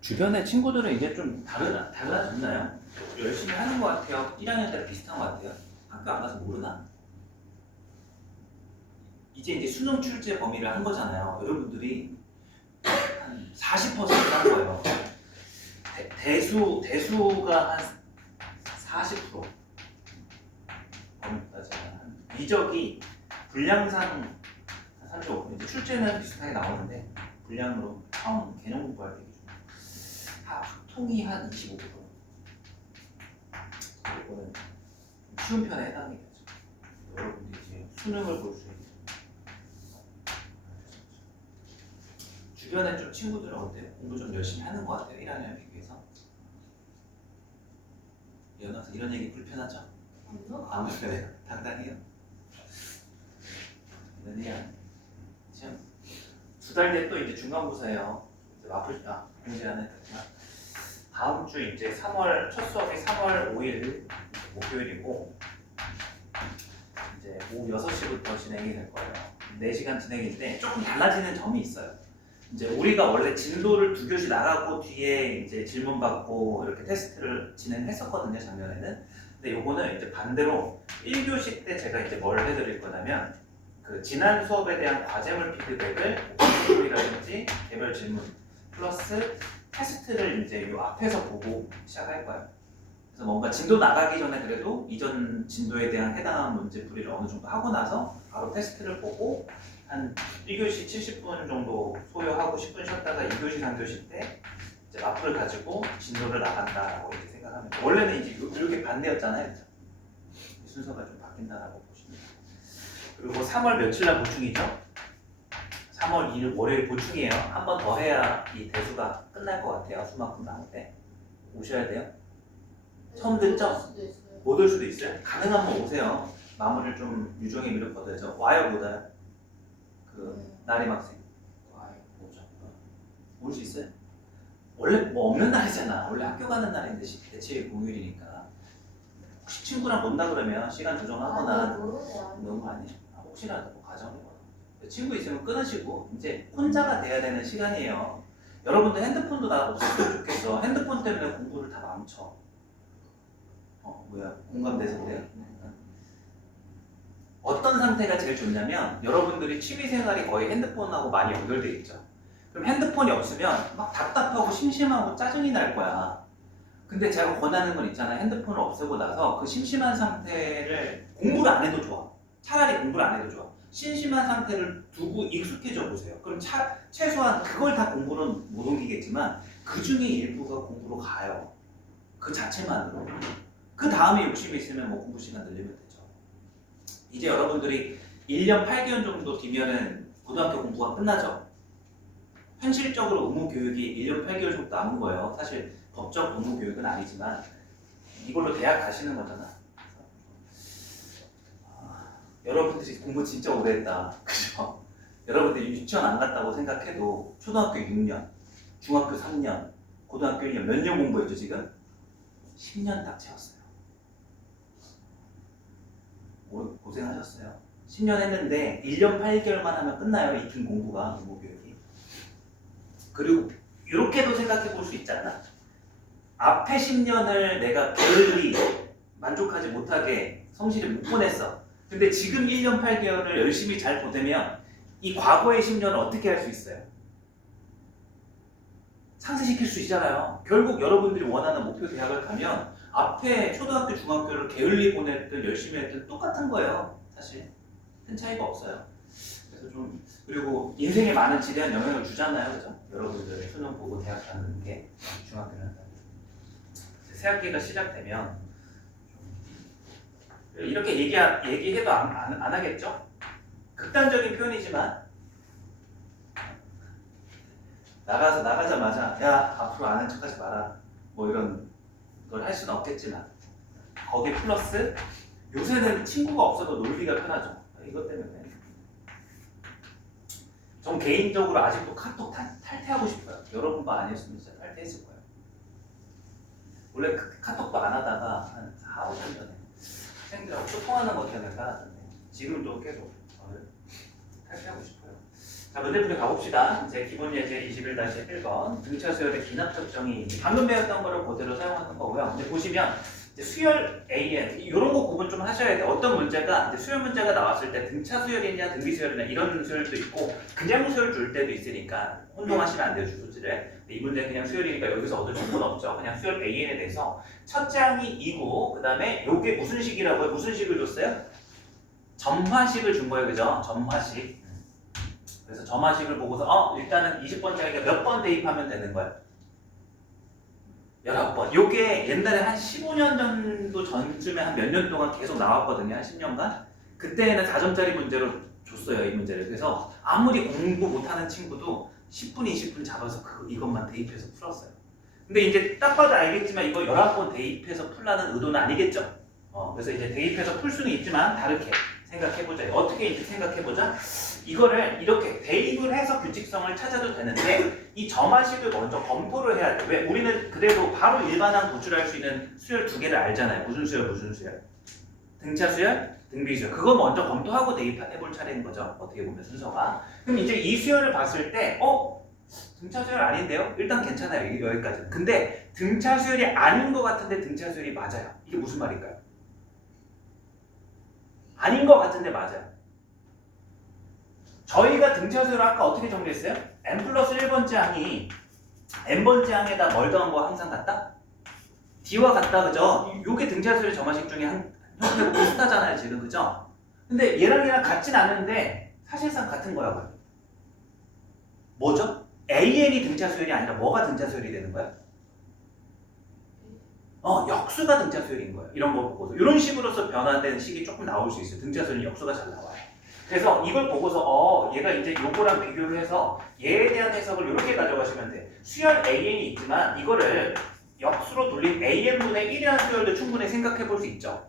주변의 친구들은 이제 좀 달라졌나요? 열심히 하는 것 같아요. 1학년 때 비슷한 것 같아요. 학교 안 가서 모르나? 이제 수능 출제 범위를 한 거잖아요. 여러분들이 한 40%한 거예요. 대수가 한 40%. 범위까지는 미적이 분량상 한 35%. 이제 출제는 비슷하게 나오는데 분량으로 처음 개념 공부할 때 기준. 학통이 한 25%. 이거는 쉬운 편에 해당이겠죠. 여러분들이 이제 수능을 볼 수 있는. 주변에 좀 친구들은 어때요? 공부 좀 열심히 하는 것 같아요. 1학년에 비교해서. 연아서 이런 얘기 불편하죠? 안 불편해요? 당당해요? 이런 얘기 안 해요. 지금 2달 뒤에 또 이제 중간고사예요. 공지 안 했지만 다음 주 이제 3월 첫 수업이 3월 5일 목요일이고 이제 오후 6시부터 진행이 될 거예요. 4시간 진행인데 조금 달라지는 점이 있어요. 이제 우리가 원래 진도를 2교시 나가고 뒤에 이제 질문 받고 이렇게 테스트를 진행했었거든요, 작년에는. 근데 요거는 이제 반대로 1교시 때 제가 이제 뭘 해드릴 거냐면 그 지난 수업에 대한 과제물 피드백을 이라든지 개별 질문 플러스 테스트를 이제 요 앞에서 보고 시작할 거예요. 그래서 뭔가 진도 나가기 전에 그래도 이전 진도에 대한 해당하는 문제풀이를 어느 정도 하고 나서 바로 테스트를 보고 한 1교시 70분 정도 소요하고 10분 쉬었다가 2교시, 3교시 때 이제 마플을 가지고 진도를 나간다라고 이렇게 생각하면 돼요. 원래는 이제 이렇게 반대였잖아요. 그렇죠? 순서가 좀 바뀐다라고 보시면 돼요. 그리고 3월 며칠 날 보충이죠? 3월 2일 월요일 보충이에요. 한 번 더 해야 이 대수가 끝날 것 같아요. 수만큼 나올 때. 오셔야 돼요. 처음 듣죠? 못 올 수도 있어요. 가능하면 오세요. 마무리를 좀 유종의 미를 거둬야죠. 와요, 못 와요? 나림 학생. 와요, 오죠. 올 수 있어요? 원래 뭐 없는 날이잖아. 원래 학교 가는 날인데 대체 공휴일이니까. 혹시 친구랑 논다 그러면 시간 조정하거나 너무 아니에요. 혹시라도 뭐 가정해봐. 친구 있으면 끊으시고 이제 혼자가 돼야 되는 시간이에요. 여러분들 핸드폰도 나 없었으면 좋겠어. 핸드폰 때문에 공부를 다 망쳐. 뭐야? 공감돼서 그래요? 어떤 상태가 제일 좋냐면 여러분들이 취미생활이 거의 핸드폰하고 많이 연결돼 있죠. 그럼 핸드폰이 없으면 막 답답하고 심심하고 짜증이 날 거야. 근데 제가 권하는 건 있잖아요. 핸드폰을 없애고 나서 그 심심한 상태를 공부를 안 해도 좋아. 차라리 공부를 안 해도 좋아. 심심한 상태를 두고 익숙해져 보세요. 그럼 최소한 그걸 다 공부는 못 옮기겠지만 그 중에 일부가 공부로 가요. 그 자체만으로. 그 다음에 욕심이 있으면 뭐 공부 시간 늘리면 되죠. 이제 여러분들이 1년 8개월 정도 뒤면은 고등학교 공부가 끝나죠. 현실적으로 의무 교육이 1년 8개월 정도 남은 거예요. 사실 법적 의무 교육은 아니지만 이걸로 대학 가시는 거잖아. 여러분들이 공부 진짜 오래 했다. 그죠? 여러분들이 유치원 안 갔다고 생각해도 초등학교 6년, 중학교 3년, 고등학교 1년 몇 년 공부했죠 지금? 10년 딱 채웠어요. 고생하셨어요. 10년 했는데 1년 8개월만 하면 끝나요. 이 긴 공부가, 의무교육이. 그리고 이렇게도 생각해 볼 수 있잖아. 앞에 10년을 내가 게을리 만족하지 못하게 성실히 못 보냈어. 근데 지금 1년 8개월을 열심히 잘 보내면 이 과거의 10년을 어떻게 할 수 있어요? 상쇄시킬 수 있잖아요. 결국 여러분들이 원하는 목표 대학을 가면 앞에 초등학교, 중학교를 게을리 보냈든 열심히 했든 똑같은 거예요. 사실 큰 차이가 없어요. 그래서 좀 그리고 인생에 많은 지대한 영향을 주잖아요, 그죠? 여러분들 수능 보고 대학 가는 게 중학교는 새 학기가 시작되면 이렇게 얘기해도 안 하겠죠? 극단적인 표현이지만 나가자마자 야 앞으로 아는 척하지 마라 뭐 이런 걸 할 수는 없겠지만 거기 플러스 요새는 친구가 없어도 놀기가 편하죠. 이것 때문에 전 개인적으로 아직도 카톡 탈퇴하고 싶어요. 여러분만 아니었으면 진짜 탈퇴했을 거예요. 원래 카톡도 안 하다가 한 4, 5년 전에 학생들하고 소통하는 것 때문에 깔았는데 지금도 계속 탈퇴하고 싶어요. 자, 자, 문제풀이 가봅시다. 이제 기본 예제 21-1번 등차 수열의 기납적 정의 방금 배웠던 거를 그대로 사용하는 거고요. 근데 보시면 이제 수열 AN 이런 거 구분 좀 하셔야 돼요. 어떤 문제가 이제 수열 문제가 나왔을 때 등차 수열이냐 등비 수열이냐 이런 수열도 있고 그냥 수열 줄 때도 있으니까 혼동하시면 안 돼요 주소지를. 이 문제 그냥 수열이니까 여기서 얻을 정보는 없죠. 그냥 수열 AN에 대해서 첫 장이 2고 그 다음에 요게 무슨 식이라고요? 무슨 식을 줬어요? 점화식을 준 거예요, 그죠? 점화식. 그래서 점화식을 보고서 일단은 20번짜리가 몇 번 대입하면 되는 거야? 19번. 요게 옛날에 한 15년 정도 전쯤에 한 몇 년 동안 계속 나왔거든요. 한 10년간. 그때는 4점짜리 문제로 줬어요, 이 문제를. 그래서 아무리 공부 못하는 친구도 10분, 20분 잡아서 이것만 대입해서 풀었어요. 근데 이제 딱 봐도 알겠지만 이거 19번 대입해서 풀라는 의도는 아니겠죠? 그래서 이제 대입해서 풀 수는 있지만 다르게 생각해보자. 어떻게 이제 생각해보자? 이거를 이렇게 대입을 해서 규칙성을 찾아도 되는데 이 점화식을 먼저 검토를 해야 돼. 왜? 우리는 그래도 바로 일반항 도출할 수 있는 수열 두 개를 알잖아요. 무슨 수열, 무슨 수열? 등차 수열, 등비 수열. 그거 먼저 검토하고 대입해볼 차례인 거죠. 어떻게 보면 순서가. 그럼 이제 이 수열을 봤을 때 등차 수열 아닌데요? 일단 괜찮아요. 여기까지는. 근데 등차 수열이 아닌 것 같은데 등차 수열이 맞아요. 이게 무슨 말일까요? 아닌 것 같은데 맞아요. 저희가 등차 수열을 아까 어떻게 정리했어요? n 플러스 1번째 항이 n번째 항에다 뭘 더한 거 항상 같다? d와 같다, 그죠? 요게 등차 수열의 점화식 중에 한 형태고 비슷하잖아요, 지금, 그죠? 근데 얘랑 같진 않은데 사실상 같은 거라고요. 뭐죠? AN이 등차 수열이 아니라 뭐가 등차 수열이 되는 거야? 역수가 등차 수열인 거예요. 이런 거 보고서. 이런 식으로서 변화되는 식이 조금 나올 수 있어요. 등차 수열이 역수가 잘 나와요. 그래서 이걸 보고서 얘가 이제 요거랑 비교를 해서 얘에 대한 해석을 이렇게 가져가시면 돼. 수열 AN이 있지만 이거를 역수로 돌린 AN분의 1이라는 수열도 충분히 생각해 볼 수 있죠.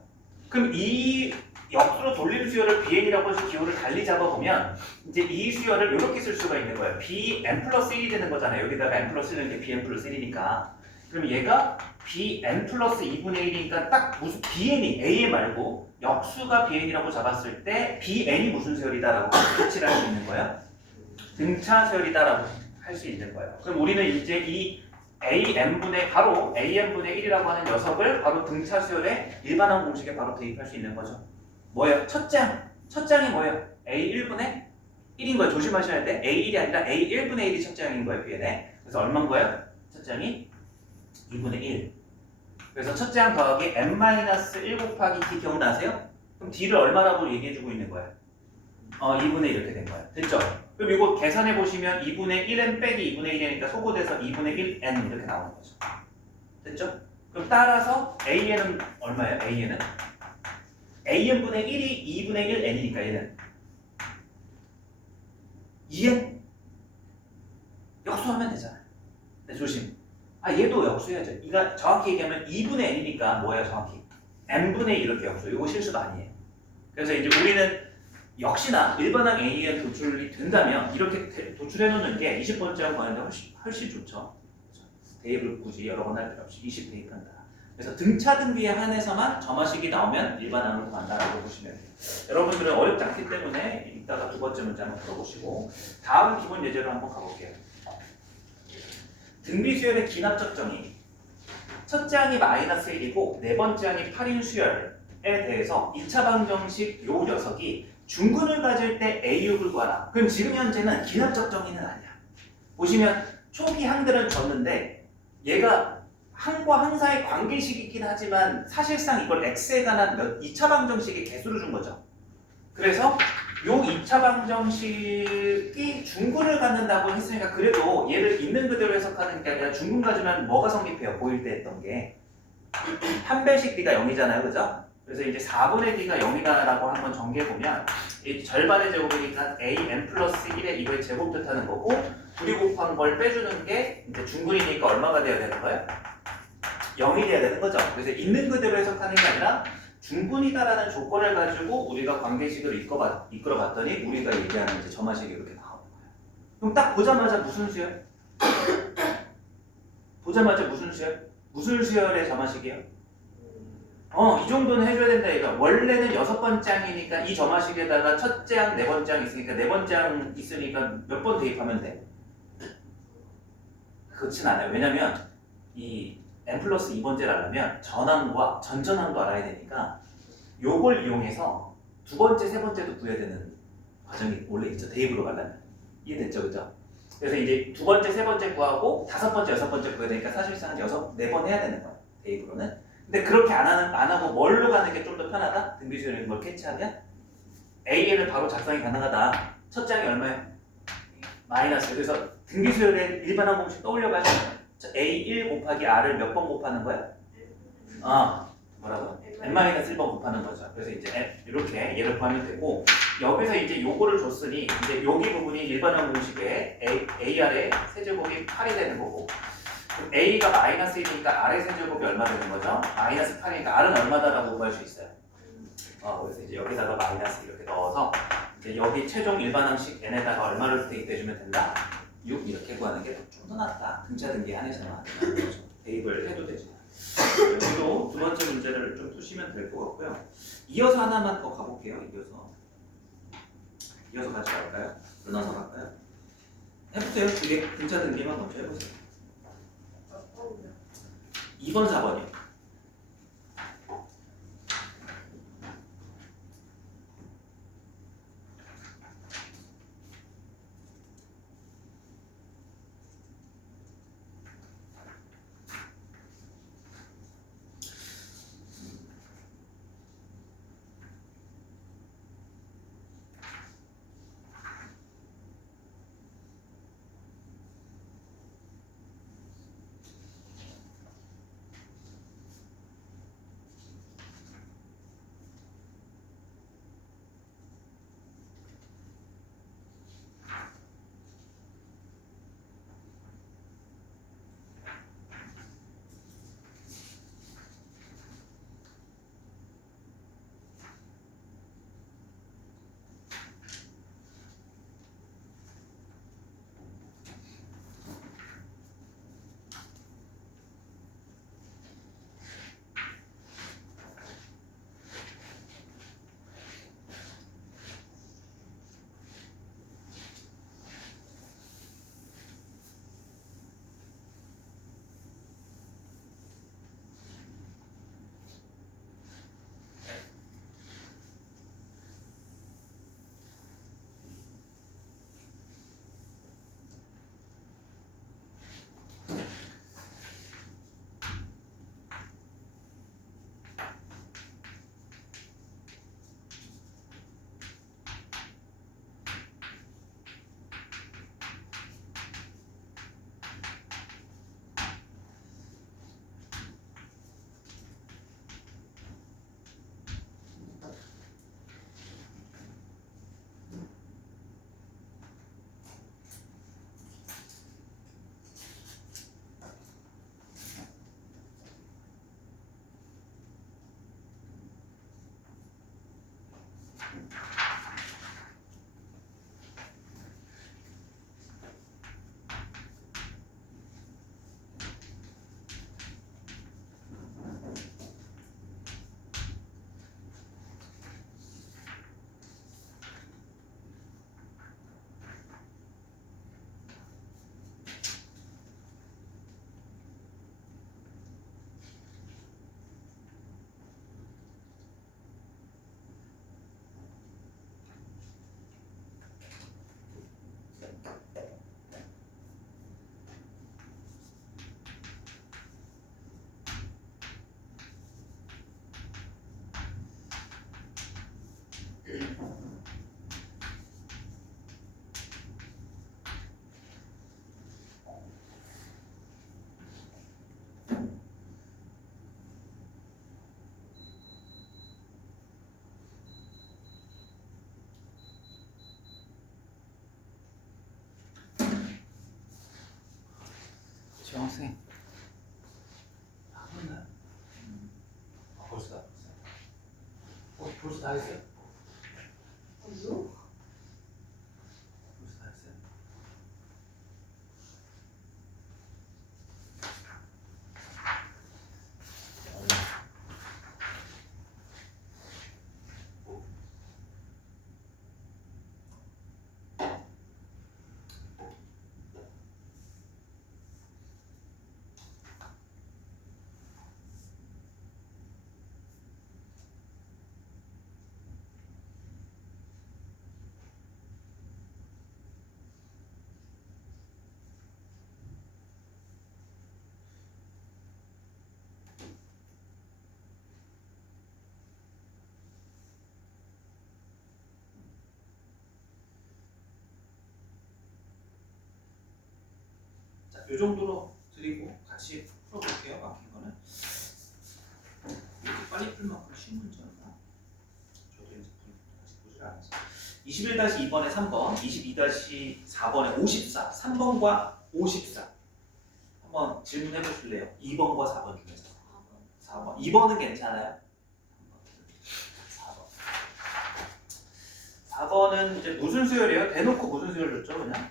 그럼 이 역수로 돌린 수열을 BN이라고 해서 기호를 달리 잡아보면 이제 이 수열을 이렇게 쓸 수가 있는 거예요. BN 플러스 1이 되는 거잖아요. 여기다가 N 플러스 1은 게 BN 플러스 1이니까. 그럼 얘가 BN 플러스 2분의 1이니까 딱 무슨 BN이 AN 말고 역수가 BN이라고 잡았을 때 BN이 무슨 수열이다라고 표치를 할 수 있는 거예요? 등차 수열이다라고 할 수 있는 거예요. 그럼 우리는 이제 이 바로 AN분의 1이라고 하는 녀석을 바로 등차 수열의 일반항 공식에 바로 대입할 수 있는 거죠. 뭐예요? 첫 장이 뭐예요? A1분의 1인 거예요. 조심하셔야 돼. A1이 아니라 A1분의 1이 첫 장인 거예요. BN에. 그래서 얼마인 거예요? 첫 장이 2분의 1. 그래서 첫 장 더하기 n-1 곱하기 d 기억나세요? 그럼 d를 얼마라고 얘기해주고 있는 거예요? 2분의 1 이렇게 된 거예요. 됐죠? 그럼 이거 계산해 보시면 2분의 1n 빼기 2분의 1이니까 소거돼서 2분의 1n 이렇게 나오는 거죠. 됐죠? 그럼 따라서 AN은 얼마예요? AN은? AN분의 1이 2분의 1n이니까 얘는 2n? 역수하면 되잖아요. 네, 조심. 얘도 역수해야죠. 이가 정확히 얘기하면 2분의 n이니까 뭐예요 정확히? n분의 1 이렇게 역수. 이거 실수가 아니에요. 그래서 이제 우리는 역시나 일반항 AN 도출이 된다면 이렇게 도출해 놓는 게 20번째 거는데 훨씬 좋죠. 대입을 굳이 여러 번 할 필요 없이 20 대입한다. 그래서 등차 등비에 한해서만 점화식이 나오면 일반항으로 간다라고 보시면 돼요. 여러분들은 어렵지 않기 때문에 이따가 두 번째 문제 한번 풀어보시고 다음 기본 예제로 한번 가볼게요. 등비 수열의 기납적 정의. 첫째 항이 마이너스 1이고 네 번째 항이 8인 수열에 대해서 2차 방정식 요 녀석이 중근을 가질 때 A육을 구하라. 그럼 지금 현재는 기납적 정의는 아니야. 보시면 초기 항들은 줬는데 얘가 항과 항 사이 관계식이긴 하지만 사실상 이걸 x에 관한 2차 방정식의 개수를 준 거죠. 그래서 요 2차 방정식이 중근을 갖는다고 했으니까 그래도 얘를 있는 그대로 해석하는 게 아니라 중근 가지면 뭐가 성립해요? 보일 때 했던 게 한 배씩 d가 0이잖아요. 그죠? 그래서 이제 4분의 d가 0이다라고 한번 정리해보면 이 절반의 제곱이니까 an 플러스 1의 이거의 제곱 뜻하는 거고 둘이 곱한 걸 빼주는 게 이제 중근이니까 얼마가 돼야 되는 거예요? 0이 돼야 되는 거죠. 그래서 있는 그대로 해석하는 게 아니라 중근이다라는 조건을 가지고 우리가 관계식을 이끌어 봤더니 우리가 얘기하는 이제 점화식이 이렇게 나오는 거예요. 그럼 딱 보자마자 무슨 수열? 보자마자 무슨 수열? 무슨 수열의 점화식이에요? 이 정도는 해줘야 된다 이거. 원래는 6번째 항이니까 이 점화식에다가 첫째 항, 4번째 항 있으니까 4번째 항 있으니까 몇 번 대입하면 돼? 그렇진 않아요. 왜냐면 이 n 플러스 2번째를 하려면 전항과 전전항도 알아야 되니까 요걸 이용해서 두 번째, 세 번째도 구해야 되는 과정이 원래 있죠. 대입으로 가려면. 이해됐죠? 그죠? 그래서 이제 두 번째, 세 번째 구하고 5번째, 6번째 구해야 되니까 사실상 4번 해야 되는 거야. 대입으로는. 근데 그렇게 안 하고 뭘로 가는 게 좀 더 편하다? 등비수열인 걸 캐치하면 AN을 바로 작성이 가능하다. 첫 장이 얼마예요? 마이너스. 그래서 등비수열의 일반항 공식 떠올려봐요. A1 곱하기 R을 몇 번 곱하는 거야? 뭐라고? n-1번 곱하는 거죠. 그래서 이제 이렇게 얘를 구하면 되고 여기서 이제 요거를 줬으니 이제 여기 부분이 일반항 공식에 AR의 세제곱이 8이 되는 거고 A가 마이너스 1이니까 R의 세제곱이 얼마 되는 거죠? 마이너스 8이니까 R은 얼마다라고 구할 수 있어요. 그래서 이제 여기다가 마이너스 이렇게 넣어서 이제 여기 최종 일반항식 n에다가 얼마를 대입해주면 된다. 6 이렇게 구하는 게 좀 더 낫다. 등차 등기 한해서는 안 되는 거죠. 대입을 해도 되지. 여기도 두 번째 문제를 좀 푸시면 될 것 같고요. 이어서 하나만 더 가볼게요. 이어서 같이 갈까요? 끊어서 갈까요? 해보세요. 두 개 등차 등기만 먼저 해보세요. 2번, 4번이요. 지원생 하나 벌써 다 했어요? 벌써 다 했어요? 벌써 다 했어요? 이 정도로 드리고 같이 풀어볼게요. 막힌 거는 이렇게 빨리 풀 만큼 쉬운 문제였나? 저도 이제 아직 보질 않아서 21-2번에 3번, 22-4번에 54, 3번과 54 한번 질문해 보실래요? 2번과 4번 중에서 4번 2번은 괜찮아요? 4번은 이제 무슨 수열이에요? 대놓고 무슨 수열 줬죠 그냥?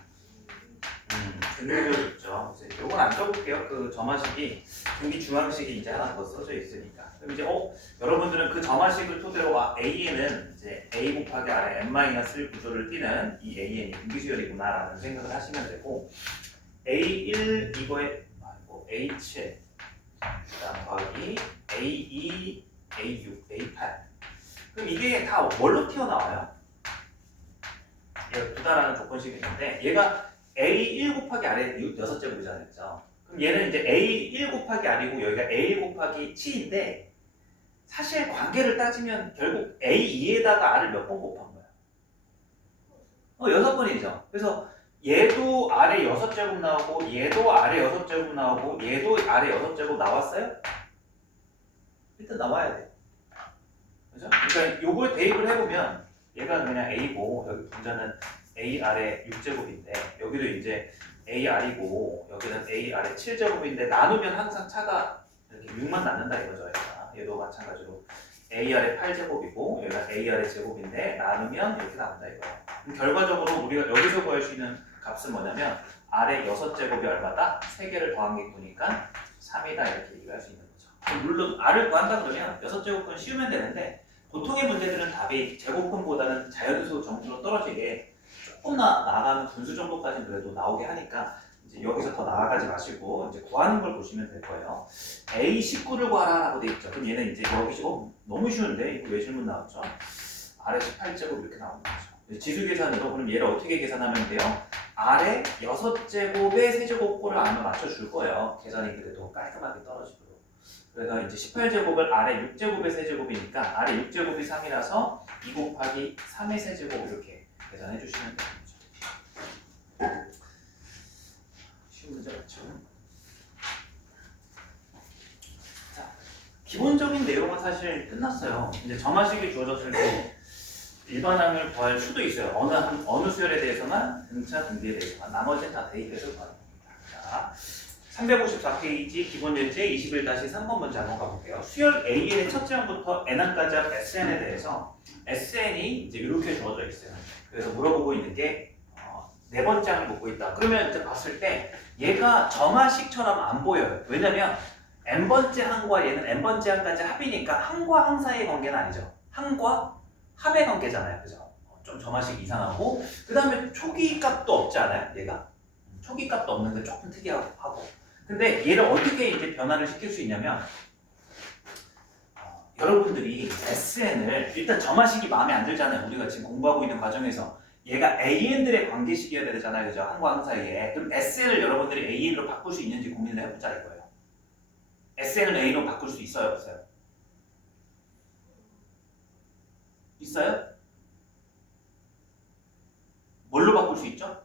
등기수열 줬죠. 이건 안 써볼게요. 그 점화식이 등기 중앙식이 이제 하나 더 써져 있으니까. 그럼 이제 여러분들은 그 점화식을 토대로 AN은 이제 A 곱하기 아래 n-1 구조를 띠는 이 AN이 등기수열이구나라는 생각을 하시면 되고 A1 이거에 A7 그다음 더하기 A2, A6, A8 그럼 이게 다 뭘로 튀어나와요? 얘가 두다라는 조건식이 있는데 얘가 A1 곱하기 아래 6제곱이잖아요. 그죠? 그럼 얘는 이제 A1 곱하기 R이고 여기가 A1 곱하기 7인데 사실 관계를 따지면 결국 A2에다가 R을 몇 번 곱한 거야? 6번이죠. 그래서 얘도 아래 6제곱 나오고 얘도 아래 6제곱 나오고 얘도 아래 6제곱 나왔어요? 일단 나와야 돼. 그죠? 그러니까 요걸 대입을 해보면 얘가 그냥 A고 여기 분자는 A 아래 6제곱인데 여기도 이제 A R이고 여기는 A 아래 7제곱인데 나누면 항상 차가 이렇게 6만 남는다 이거죠. 얘도 마찬가지로 A 아래 8제곱이고 여기가 A 아래 제곱인데 나누면 이렇게 나온다 이거예요. 그럼 결과적으로 우리가 여기서 구할 수 있는 값은 뭐냐면 아래 6제곱이 얼마다? 3개를 더한 게 9니까 3이다 이렇게 얘기할 수 있는 거죠. 물론 R을 구한다 그러면 6제곱은 씌우면 되는데 보통의 문제들은 답이 제곱근보다는 자연수 정도로 떨어지게 조금 나아가는 분수 정도까지는 그래도 나오게 하니까 이제 여기서 더 나아가지 마시고 이제 구하는 걸 보시면 될 거예요. A19를 구하라라고 돼 있죠. 그럼 얘는 이제 여기 너무 쉬운데 이거 왜 질문 나왔죠? 아래 18제곱 이렇게 나오는 거죠. 지수 계산으로 그럼 얘를 어떻게 계산하면 돼요? 아래 6제곱의 세제곱꼴을 아마 맞춰줄 거예요. 계산이 그래도 깔끔하게 떨어지도록. 그래서 이제 18제곱을 아래 6제곱의 세제곱이니까 아래 6제곱이 3이라서 2 곱하기 3의 세제곱 이렇게 계산해 주시면 되는 거죠. 쉬운 문제 맞죠? 자, 기본적인 내용은 사실 끝났어요. 이제 점화식이 주어졌을 때 일반항을 구할 수도 있어요. 어느 수열에 대해서만 등차 등비에 대해서만 나머지는 다 대입해서 구하는 겁니다. 자, 354페이지 기본 예제 21-3번 문제 한번 가볼게요. 수열 AN의 첫째 항부터 n항까지 합 SN에 대해서 SN이 이제 이렇게 주어져 있어요. 그래서 물어보고 있는 게 네 번째 항을 묻고 있다. 그러면 이제 봤을 때 얘가 점화식처럼 안 보여요. 왜냐면 n번째 항과 얘는 n번째 항까지 합이니까 항과 항 사이의 관계는 아니죠. 항과 합의 관계잖아요. 그죠? 좀 점화식 이상하고 그 다음에 초기 값도 없지 않아요? 얘가 초기 값도 없는데 조금 특이하고 근데 얘를 어떻게 이제 변화를 시킬 수 있냐면 여러분들이 SN을 일단 점화식이 마음에 안 들잖아요. 우리가 지금 공부하고 있는 과정에서 얘가 AN들의 관계식이어야 되잖아요. 그죠? 항과 항 사이에. 그럼 SN을 여러분들이 AN으로 바꿀 수 있는지 고민을 해보자 이거예요. SN을 A로 바꿀 수 있어요? 없어요? 있어요? 뭘로 바꿀 수 있죠?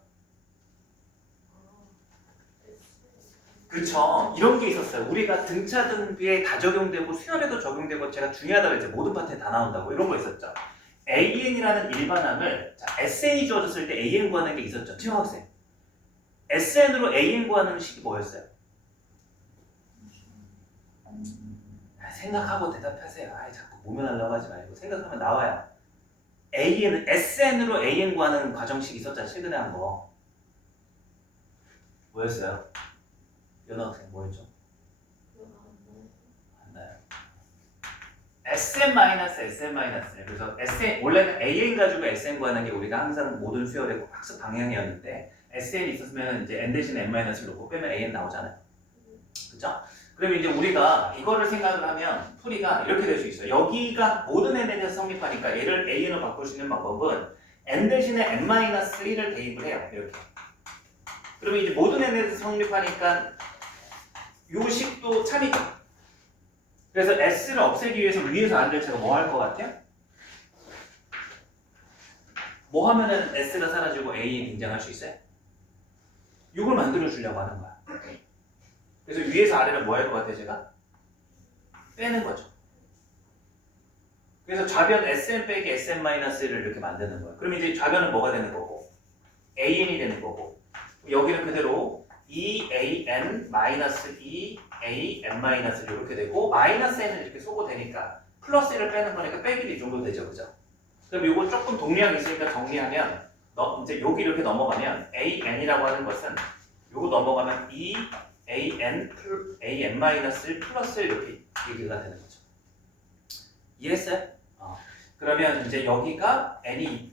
그쵸. 이런 게 있었어요. 우리가 등차 등비에 다 적용되고 수열에도 적용되고 제가 중요하다고 했죠. 모든 파트에 다 나온다고 이런 거 있었죠. AN이라는 일반항을 SN이 주어졌을 때 AN 구하는 게 있었죠. 최영 학생. SN으로 AN 구하는 식이 뭐였어요? 생각하고 대답하세요. 자꾸 모면하려고 하지 말고 생각하면 나와요. SN으로 AN 구하는 과정식 있었잖아. 최근에 한 거. 뭐였어요? 연아 학생 뭐였죠? 안 나요. SM-SM-1 그래서 SM 원래는 AN 가지고 SN 구하는 게 우리가 항상 모든 수열의 학습 방향이었는데 SN이 있었으면 이제 N 대신 N-을 놓고 빼면 AN 나오잖아요. 그죠? 그러면 이제 우리가 이거를 생각을 하면 풀이가 이렇게 될 수 있어요. 여기가 모든 N에 대해서 성립하니까 얘를 AN으로 바꿀 수 있는 방법은 N 대신에 N-1을 대입을 해요. 이렇게. 그러면 이제 모든 N에 대해서 성립하니까 요 식도 참이죠. 그래서 S를 없애기 위해서 위에서 R을 제가 뭐 할 것 같아요? 뭐 하면은 S가 사라지고 A에 등장할 수 있어요? 이걸 만들어 주려고 하는 거야. 그래서 위에서 아래를 뭐 할 것 같아요, 제가? 빼는 거죠. 그래서 좌변 Sn 빼기 Sn-1를 이렇게 만드는 거예요. 그럼 이제 좌변은 뭐가 되는 거고? AN이 되는 거고. 여기는 그대로 EAN-2AN- 이렇게 되고 마이너스 N은 이렇게 소거되니까 플러스 1을 빼는 거니까 빼기도 이 정도 되죠. 그죠? 그럼 이거 조금 동리항이 있으니까 정리하면 이제 여기 이렇게 넘어가면 AN이라고 하는 것은 요거 넘어가면 AN-1 플러스 이렇게 얘기가 되는 거죠. 이해했어요? 그러면 이제 여기가 n이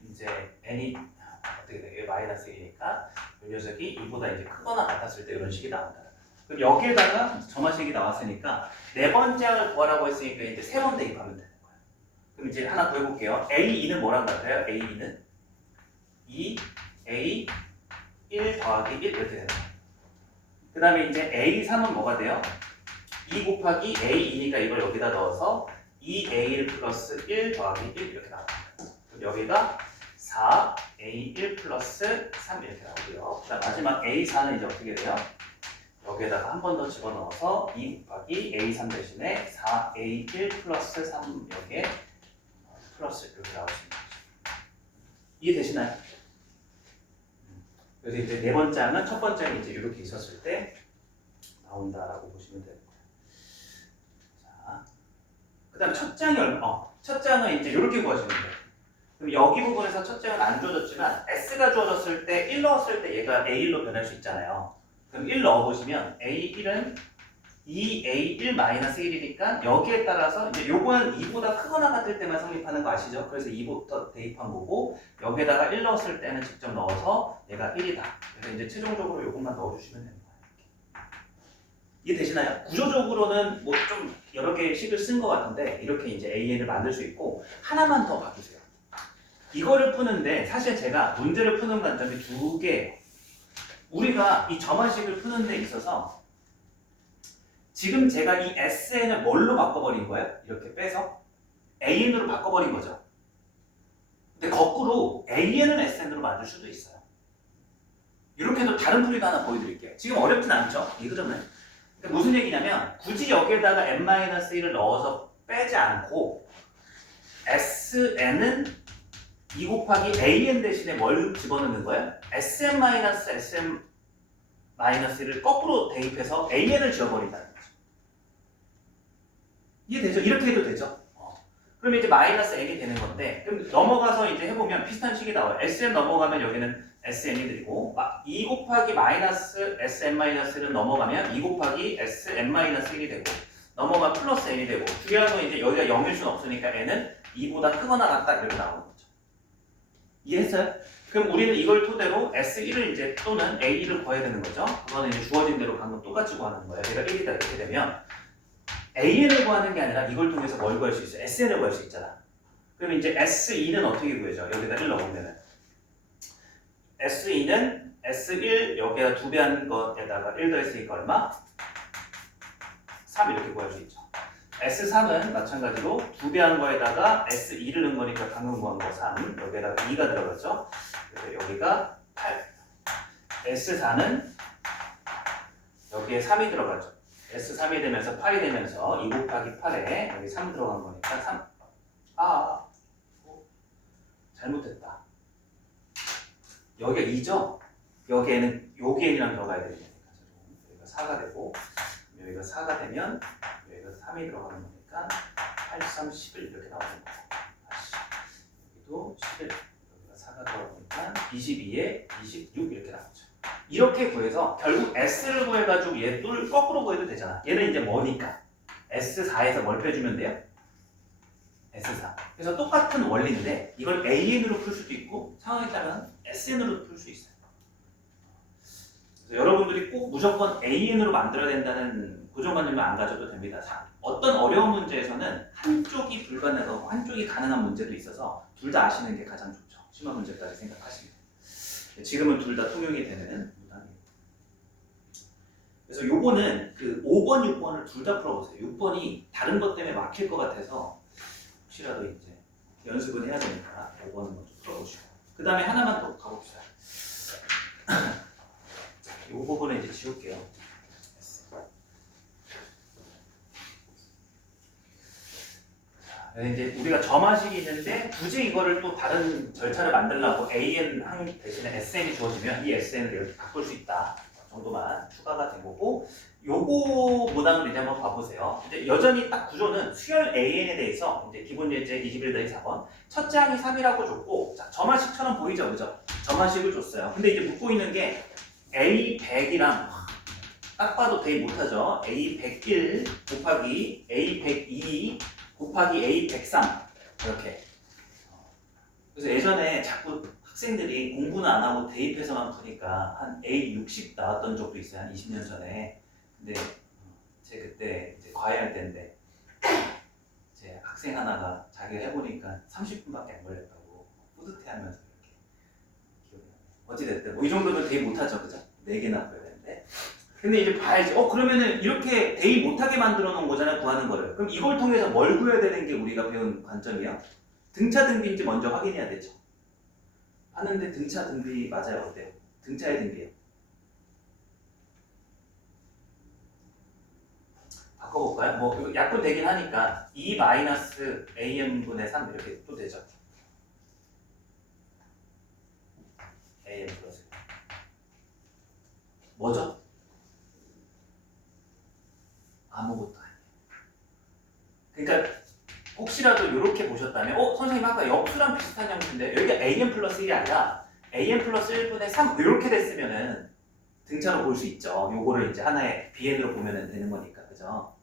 어떻게 돼요? 마이너스 1이니까 이 녀석이 2보다 이제 크거나 같았을 때 이런 식이 나온다. 그럼 여기에다가 점화식이 나왔으니까 네 번째 항을 구하라고 했으니까 이제 세 번 대입하면 되는 거예요. 그럼 이제 하나 더 해볼게요. A2는 뭐랑 같아요? A2는 2 A 1 더하기 1 이렇게 되는 거예요. 그 다음에 이제 A3은 뭐가 돼요? 2 곱하기 A2니까 이걸 여기다 넣어서 2A1 플러스 1 더하기 1 이렇게 나옵니다. 그럼 여기가 4A1 플러스 3 이렇게 나오고요. 자, 마지막 A4는 이제 어떻게 돼요? 여기에다가 한 번 더 집어넣어서 2 곱하기 A3 대신에 4A1 플러스 3 여기에 플러스 이렇게 나오십니다. 이해되시나요? 그래서 이제 네 번째 항은 첫 번째 항이 이제 이렇게 있었을 때 나온다라고 보시면 되는 거예요. 자, 그 다음에 첫 장이 첫 장은 이제 이렇게 구하시면 돼요. 그럼 여기 부분에서 첫 장은 안 주어졌지만 S가 주어졌을 때 1 넣었을 때 얘가 A1로 변할 수 있잖아요. 그럼 1 넣어보시면 A1은 2A1-1이니까 여기에 따라서 이제 요거는 2보다 크거나 같을 때만 성립하는 거 아시죠? 그래서 2부터 대입한 거고 여기에다가 1 넣었을 때는 직접 넣어서 얘가 1이다. 그래서 이제 최종적으로 요것만 넣어주시면 되는 거예요. 이해되시나요? 구조적으로는 뭐 좀 여러 개의 식을 쓴 것 같은데 이렇게 이제 AN을 만들 수 있고 하나만 더 봐주세요. 이거를 푸는데 사실 제가 문제를 푸는 관점이 두 개예요. 우리가 이 점화식을 푸는 데 있어서 지금 제가 이 SN을 뭘로 바꿔버린 거예요? 이렇게 빼서 AN으로 바꿔버린 거죠. 근데 거꾸로 AN을 SN으로 만들 수도 있어요. 이렇게도 다른 풀이도 하나 보여드릴게요. 지금 어렵진 않죠? 이 흐름은. 그러니까 무슨 얘기냐면 굳이 여기에다가 n-1을 넣어서 빼지 않고 SN은 2 곱하기 AN 대신에 뭘 집어넣는 거예요? SM-SM-1을 거꾸로 대입해서 AN을 지워버린다는 거죠. 이해되죠? 이렇게 해도 되죠? 그럼 이제 마이너스 n이 되는 건데 그럼 넘어가서 이제 해보면 비슷한 식이 나와요. SM 넘어가면 여기는 SN이 되고 2 곱하기 마이너스 SM-를 넘어가면 2 곱하기 SM-1이 되고 넘어가면 플러스 n이 되고 중요한 건 이제 여기가 0일 수는 없으니까 n은 2보다 크거나 같다 이렇게 나오는 거죠. 이해했어요? 그럼 우리는 이걸 토대로 S1을 이제 또는 A1을 구해야 되는 거죠. 그거는 이제 주어진 대로 방금 똑같이 구하는 거예요. 얘가 1이다 이렇게 되면 AN을 구하는 게 아니라 이걸 통해서 뭘 구할 수 있어요? SN을 구할 수 있잖아. 그러면 이제 S2는 어떻게 구해져? 여기다 1 넣으면은 S2는 S1 여기다 2배 한 것에다가 1 더했으니까 얼마? 3 이렇게 구할 수 있죠. S3은 마찬가지로 2배 한 거에다가 S2를 넣은 거니까 방금 구한 거 3 여기에다가 2가 들어갔죠. 그래서 여기가 8 S4는 여기에 3이 들어가죠. S3이 되면서 8이 되면서 2 곱하기 8에 여기 3 들어간 거니까 3 잘못했다. 여기가 2죠? 여기에는 여기에랑 들어가야 되니까 여기가 4가 되고 여기가 4가 되면 여기가 3이 들어가는 거니까 8, 3, 11 이렇게 나오는 거예요. 여기도 11 여기가 4가 들어가니까 22에 26 이렇게 나오죠. 이렇게 구해서 결국 S를 구해가지고 얘 뚫 거꾸로 구해도 되잖아. 얘는 이제 뭐니까 S4에서 뭘 빼주면 돼요? S4. 그래서 똑같은 원리인데 이걸 AN으로 풀 수도 있고 상황에 따라서 SN으로 풀 수 있어요. 그래서 여러분들이 꼭 무조건 AN으로 만들어야 된다는 고정관념을 안 가져도 됩니다. 어떤 어려운 문제에서는 한쪽이 불가능하고 한쪽이 가능한 문제도 있어서 둘 다 아시는 게 가장 좋죠. 심화 문제까지 생각하시면. 지금은 둘 다 통용이 되는 문항이에요. 그래서 요거는 그 5번, 6번을 둘 다 풀어보세요. 6번이 다른 것 때문에 막힐 것 같아서 혹시라도 이제 연습은 해야 되니까 5번은 먼저 풀어보시고 그 다음에 하나만 더 가봅시다. 요거 이제 우리가 점화식이 있는데 굳이 이거를 또 다른 절차를 만들려고 AN 한 대신에 SN이 주어지면 이 SN을 이렇게 바꿀 수 있다 정도만 추가가 된 거고 요거 문항을 이제 한번 봐보세요. 이제 여전히 딱 구조는 수열 AN에 대해서 이제 기본 예제 21-4번 첫째 항이 3이라고 줬고 자, 점화식처럼 보이죠, 그죠? 점화식을 줬어요. 근데 이제 묻고 있는 게 A100이랑 딱 봐도 되게 못하죠. A101 곱하기 A102 곱하기 A103 이렇게. 그래서 예전에 자꾸 학생들이 공부는 안 하고 대입해서만 푸니까 한 A60 나왔던 적도 있어요. 한 20년 전에. 근데 제 그때 이제 과외할 때인데 제 학생 하나가 자기가 해보니까 30분밖에 안 걸렸다고 뿌듯해하면서 이렇게 기억이 나요. 어찌됐든 뭐 이 정도면 대입 못하죠, 그죠? 4개나 풀어야 되는데. 근데 이제 봐야지. 그러면은 이렇게 대입 못하게 만들어 놓은 거잖아요, 구하는 거를. 그럼 이걸 통해서 뭘 구해야 되는 게 우리가 배운 관점이야? 등차 등비인지 먼저 확인해야 되죠. 하는데 등차 등비 맞아요, 어때요? 등차의 등비요. 바꿔볼까요? 뭐 이거 약분 되긴 하니까 2-AN분의 3 이렇게 또 되죠. AN 플러스 뭐죠? 아무것도 아니에요. 그러니까 혹시라도 이렇게 보셨다면 선생님 아까 역수랑 비슷한 형태인데 여기가 AN 플러스 1이 아니라 AN 플러스 1분의 3 이렇게 됐으면은 등차로 볼 수 있죠. 요거를 이제 하나의 BN으로 보면 되는 거니까, 그죠?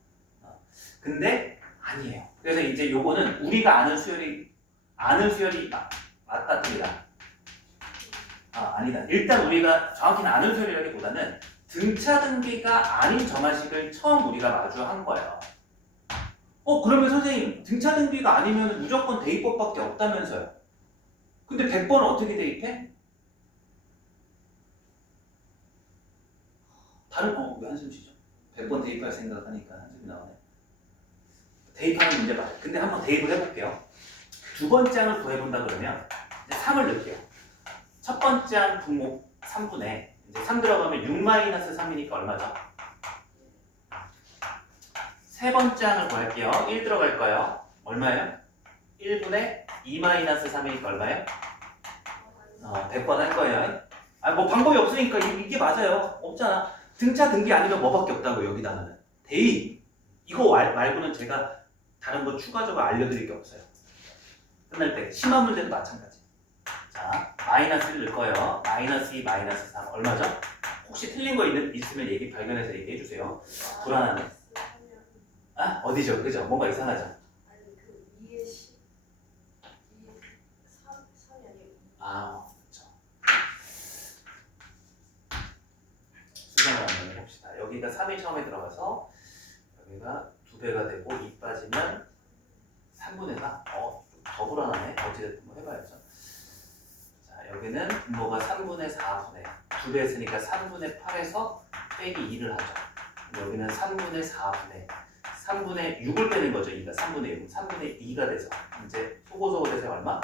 근데 아니에요. 그래서 이제 요거는 우리가 아는 수열이 맞다 틀리다. 아니다. 일단 우리가 정확히는 아는 수열이라기보다는 등차 등비가 아닌 점화식을 처음 우리가 마주한 거예요. 그러면 선생님 등차 등비가 아니면 무조건 대입법밖에 없다면서요. 근데 100번은 어떻게 대입해? 왜 한숨 쉬죠? 100번 대입할 생각하니까 한숨이 나오네. 대입하는 문제 봐요. 근데 한번 대입을 해볼게요. 두 번째 항을 구해본다 그러면 이제 3을 넣을게요. 첫 번째 항 분모 3분의 이제 3 들어가면 6-3이니까 얼마죠? 세 번째 항을 구할게요. 1 들어갈까요? 얼마예요? 1분의 2-3이니까 얼마예요? 100번 할 거예요. 뭐 방법이 없으니까 이게 맞아요. 없잖아. 등차 등비 아니면 뭐밖에 없다고 여기다가는. 대입. 이거 말고는 제가 다른 거 추가적으로 알려드릴 게 없어요. 끝날 때 심한 문제도 마찬가지. 자, 마이너스를 넣을 거예요. -2, -3 얼마죠? 혹시 틀린 거 있으면 발견해서 얘기해 주세요. 불안하네. 어디죠? 그죠? 뭔가 이상하죠? 아니 그 2의 10, 2의 3이 아니고 그렇죠. 수정을 한번 해봅시다. 여기가 3이 처음에 들어가서 여기가 2배가 되고 2 빠지면 3분의 4? 더 불안하네. 어찌됐든 뭐 해봐야죠. 자, 여기는 분모가 3분의 4분의 2배 했으니까 3분의 8에서 빼기 2를 하죠. 여기는 3분의 4분의 3분의 6을 빼는 거죠. 2가 3분의 6, 3분의 2가 돼서 이제 소고소고 돼서 얼마?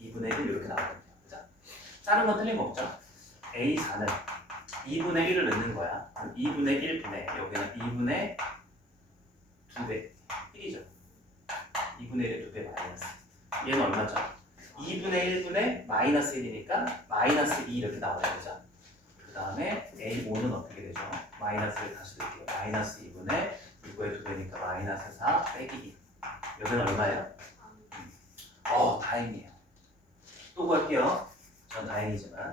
2분의 1 이렇게 나오거든요. 그죠? 다른 건 틀린 거 없죠? A4는 2분의 1을 넣는 거야. 2분의 1분의 여기는 2분의 2배 1이죠. 2분의 1의 2배 마이너스. 얘는 얼마죠? 2분의 1분의 마이너스 1이니까 마이너스 2 이렇게 나와야 되죠. 그 다음에 A5는 어떻게 되죠? 마이너스를 다시 넣을게요. 마이너스 2분의 6의 2배니까 마이너스 4 빼기 2. 여기는 얼마예요? 다행이에요. 또 구할게요. 전 다행이지만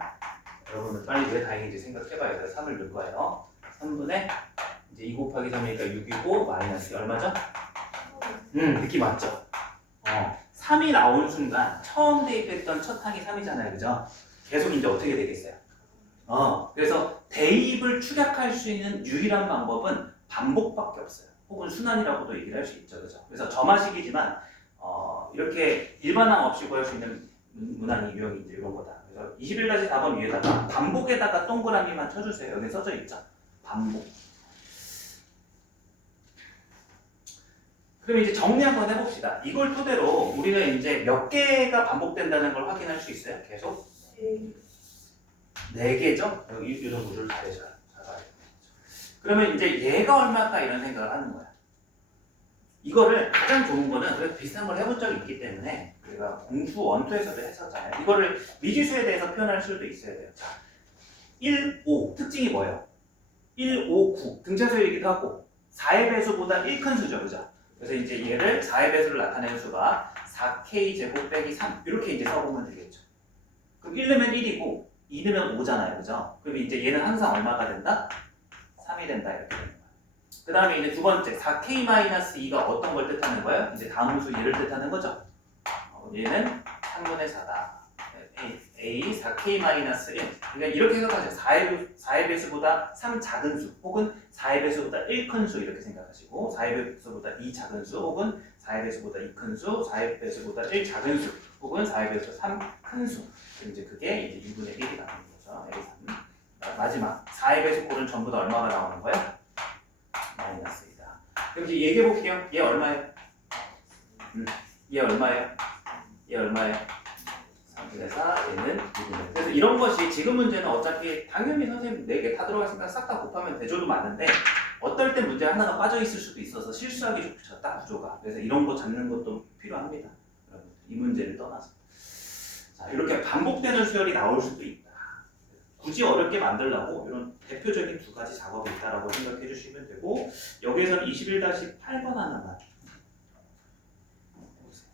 여러분은 빨리 왜 다행인지 생각해봐야 돼요. 3을 넣을 거예요. 3분의 이제 2 곱하기 3이니까 6이고 마이너스 얼마죠? 느낌 왔죠? 3이 나온 순간 처음 대입했던 첫 항이 3이잖아요. 그죠? 계속 이제 어떻게 되겠어요? 그래서 대입을 축약할 수 있는 유일한 방법은 반복밖에 없어요. 혹은 순환이라고도 얘기를 할 수 있죠. 그죠? 그래서 점화식이지만 이렇게 일반항 없이 구할 수 있는 문항이 유형이 이제 이런 거다. 그래서 21-4번 위에다가 반복에다가 동그라미만 쳐주세요. 여기 써져 있죠. 반복. 그럼 이제 정리 한번 해봅시다. 이걸 토대로 우리는 이제 몇 개가 반복된다는 걸 확인할 수 있어요? 계속? 4개죠? 이런 구조를 잘 잡아야 돼요. 그러면 이제 얘가 얼마일까 이런 생각을 하는 거야. 이거를 가장 좋은 거는 그래서 비슷한 걸 해본 적이 있기 때문에 우리가 공수 원투에서도 했었잖아요. 이거를 미지수에 대해서 표현할 수도 있어야 돼요. 자, 1, 5 특징이 뭐예요? 1, 5, 9 등차수이기도 하고 4의 배수보다 1 큰 수죠, 그죠? 그래서 이제 얘를 4의 배수를 나타내는 수가 4k 제곱 빼기 3 이렇게 이제 써보면 되겠죠. 그럼 1 넣으면 1이고 2 넣으면 5잖아요, 그죠? 그럼 이제 얘는 항상 얼마가 된다? 3이 된다 이렇게 되는 거예요. 그 다음에 이제 두 번째 4k-2가 어떤 걸 뜻하는 거예요? 이제 다음 수 얘를 뜻하는 거죠. 얘는 3분의 4다. A 4k-1 그러니까 이렇게 해석하세요. 4의 배수보다 3 작은 수 혹은 4의 배수보다 1 큰 수 이렇게 생각하시고 4의 배수보다 2 작은 수 혹은 4의 배수보다 2 큰 수 4의 배수보다 1 작은 수 혹은 4의 배수보다 3 큰 수 이제 그게 이제 2분의 1이 나오는 거죠. A3. 마지막 4의 배수꼴은 전부 다 얼마가 나오는 거예요? 마이너스이다. 그럼 이제 얘기해 볼게요. 얘 얼마예요? 얘 얼마예요? 얘 얼마예요? 3분의 4, 얘는 2분의. 그래서 이런 것이 지금 문제는 어차피 당연히 선생님 4개 다 들어갔으니까 싹 다 곱하면 대조도 맞는데 어떨 때 문제 하나가 빠져 있을 수도 있어서 실수하기 좋죠. 딱 구조가. 그래서 이런 거 잡는 것도 필요합니다. 여러분 이 문제를 떠나서. 자, 이렇게 반복되는 수열이 나올 수도 있다. 굳이 어렵게 만들려고 이런 대표적인 두 가지 작업이 있다라고 생각해 주시면 되고 여기에서는 21-8번 하나만 해보세요.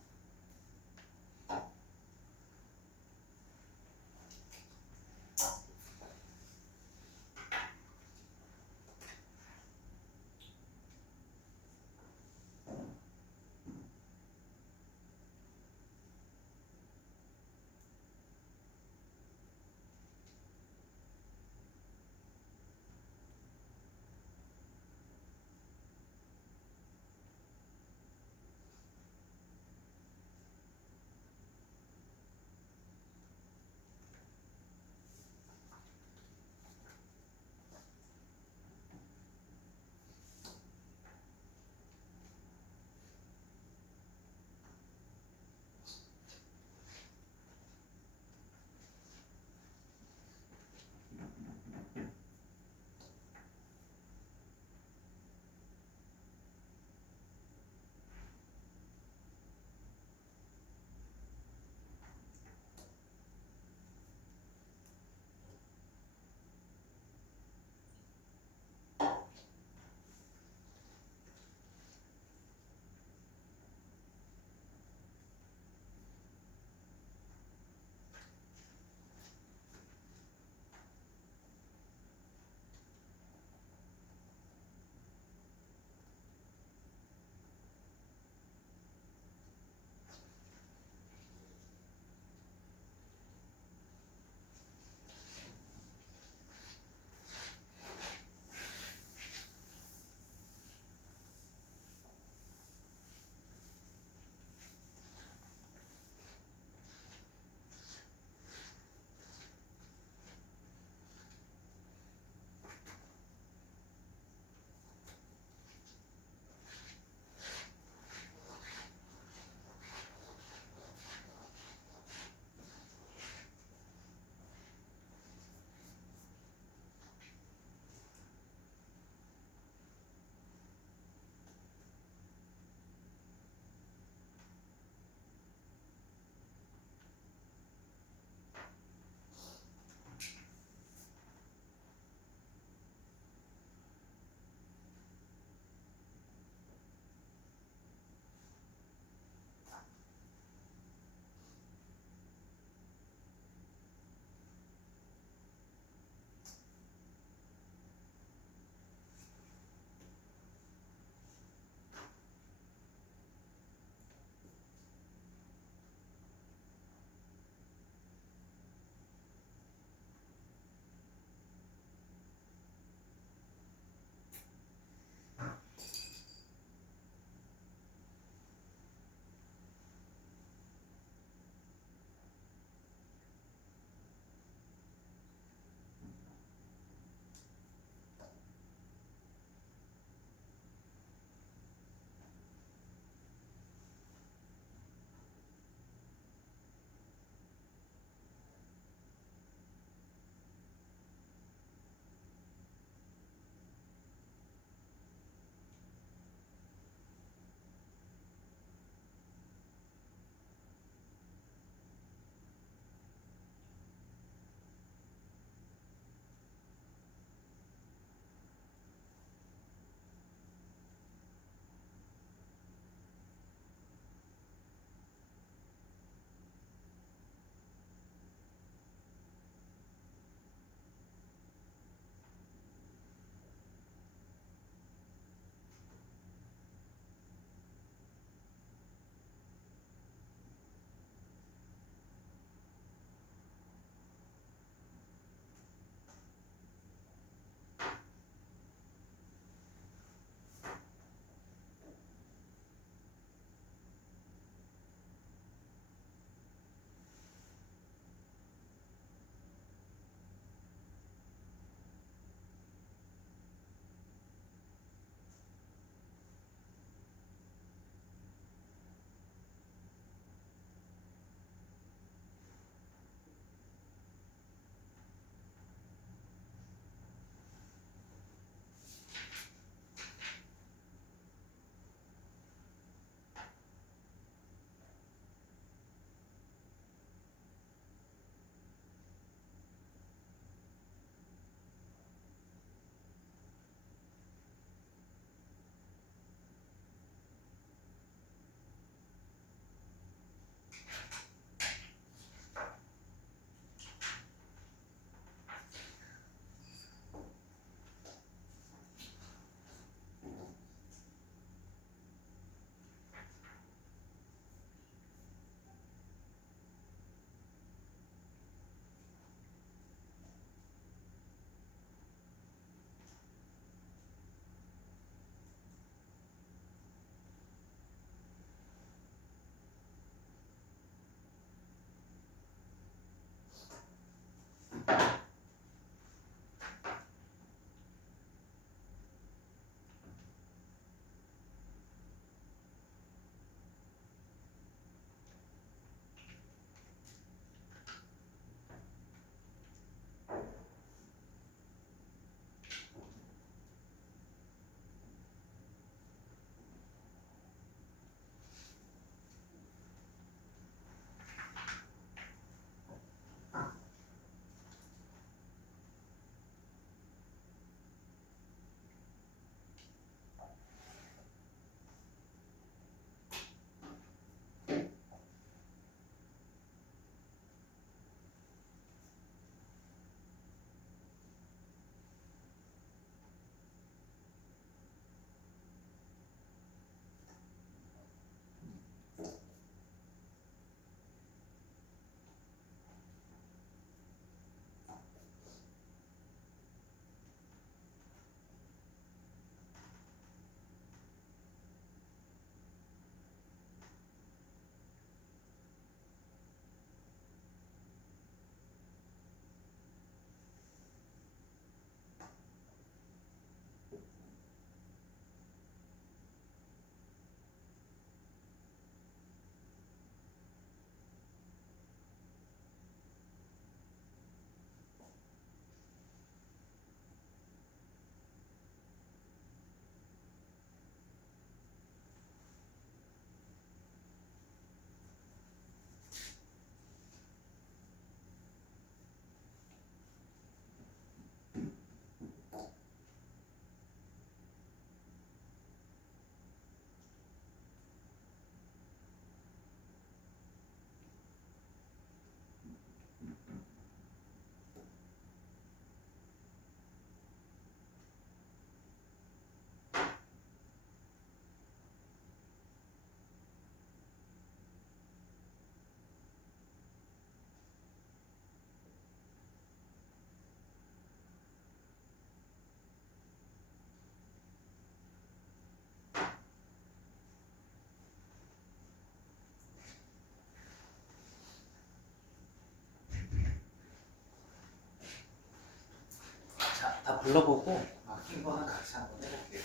자, 다 불러보고 막힌 거는 같이 한번 해볼게요.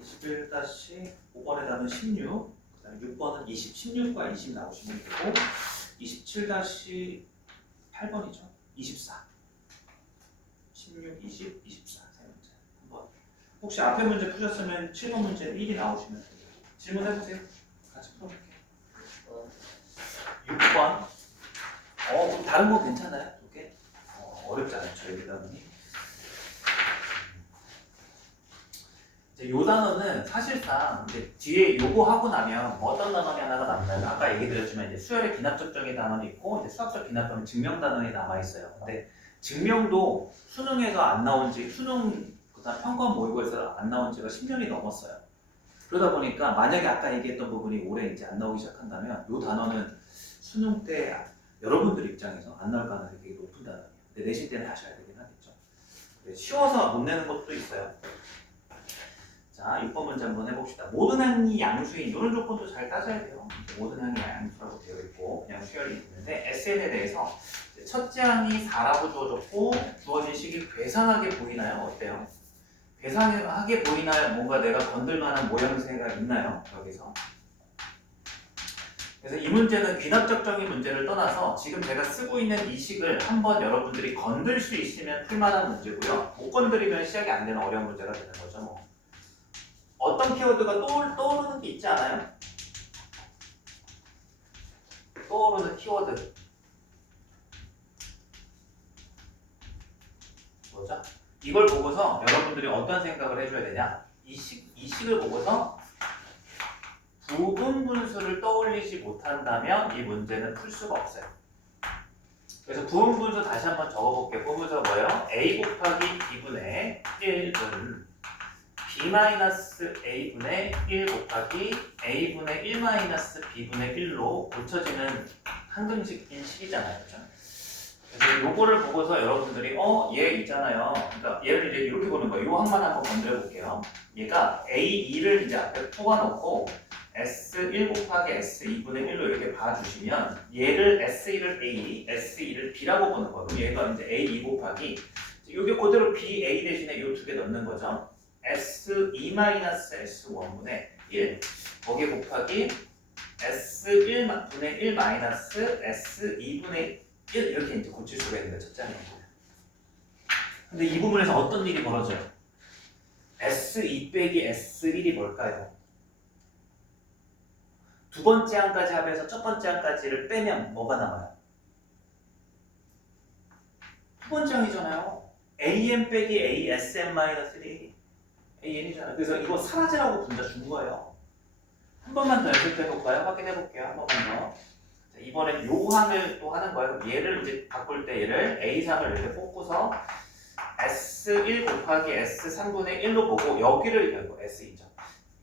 21-5번에 답은 16, 그 다음에 6번은 20, 16과 20 나오시면 되고 27-8번이죠. 24, 16, 20, 24 세 문제 한번. 혹시 앞에 문제 푸셨으면 7번 문제 1이 나오시면 돼요. 질문해보세요. 같이 풀어볼게요. 6번. 그럼 다른 거 괜찮아요? 이렇게? 어렵지 않죠, 여기 단원이. 이제 요 단어는 사실상 이제 뒤에 요거 하고 나면 어떤 단원이 하나가 남나요? 아까 얘기 드렸지만 이제 수열의 기납적정의 단원이 있고 이제 수학적 기납적인 증명 단원이 남아 있어요. 근데 증명도 수능에서 안 나온 지 수능 그다음 평가원 모의고에서 안 나온 지가 10년이 넘었어요. 그러다 보니까 만약에 아까 얘기했던 부분이 올해 이제 안 나오기 시작한다면 요 단어는 수능 때 여러분들 입장에서 안 나올 가능성이 되게 높은 단어예요. 근데 내신 때는 하셔야 되긴 하겠죠. 쉬워서 못 내는 것도 있어요. 자, 6번 문제 한번 해봅시다. 모든 항이 양수인 이런 조건도 잘 따져야 돼요. 모든 항이 양수라고 되어 있고 그냥 수열이 있는데 SN에 대해서 첫째 항이 4라고 주어졌고 주어진 식이 괴상하게 보이나요? 어때요? 괴상하게 보이나요? 뭔가 내가 건들만한 모양새가 있나요? 여기서. 그래서 이 문제는 귀납적정의 문제를 떠나서 지금 제가 쓰고 있는 이 식을 한번 여러분들이 건들 수 있으면 풀만한 문제고요. 못 건드리면 시작이 안 되는 어려운 문제가 되는 거죠. 뭐. 어떤 키워드가 떠오르는 게 있지 않아요? 떠오르는 키워드 뭐죠? 이걸 보고서 여러분들이 어떤 생각을 해줘야 되냐? 이 식을 보고서 부분 분수를 떠올리지 못한다면 이 문제는 풀 수가 없어요. 그래서 부분 분수 다시 한번 적어볼게요. 부분 분수가 뭐예요? a 곱하기 b분의 1은 b-a분의 1 곱하기 a분의 1-b분의 1로 고쳐지는 항등식인 식이잖아요. 그렇죠? 그래서 요거를 보고서 여러분들이 얘 있잖아요. 그러니까 얘를 이제 이렇게 보는 거예요. 요 항만 한번 건드려 볼게요. 얘가 A2를 이제 앞에 뽑아놓고 S1 곱하기 S2분의 1로 이렇게 봐주시면 얘를 S1을 A, S2를 B라고 보는 거예요. 그럼 얘가 이제 A2 곱하기 요게 그대로 BA 대신에 요 두 개 넣는 거죠. S2-S1분의 1 거기에 곱하기 S1분의 1 마이너스 S2분의 1 이렇게 이제 고칠 수가 있는 거예요. 첫째 항. 근데 이 부분에서 어떤 일이 벌어져요? S2 빼기 S1이 뭘까요? 두 번째 항까지 합해서 첫 번째 항까지를 빼면 뭐가 남아요? 두 번째 항이잖아요. AN 빼기 ASN-1 AN이잖아요. 그래서 이거 사라지라고 분자 준 거예요. 한 번만 더 연습해 볼까요? 확인해 볼게요. 한 번만 더. 자, 이번엔 요 항을 또 하는 거예요. 얘를 이제 바꿀 때 얘를 A3을 이렇게 뽑고서 S1 곱하기 S3분의 1로 보고 여기를 S2죠.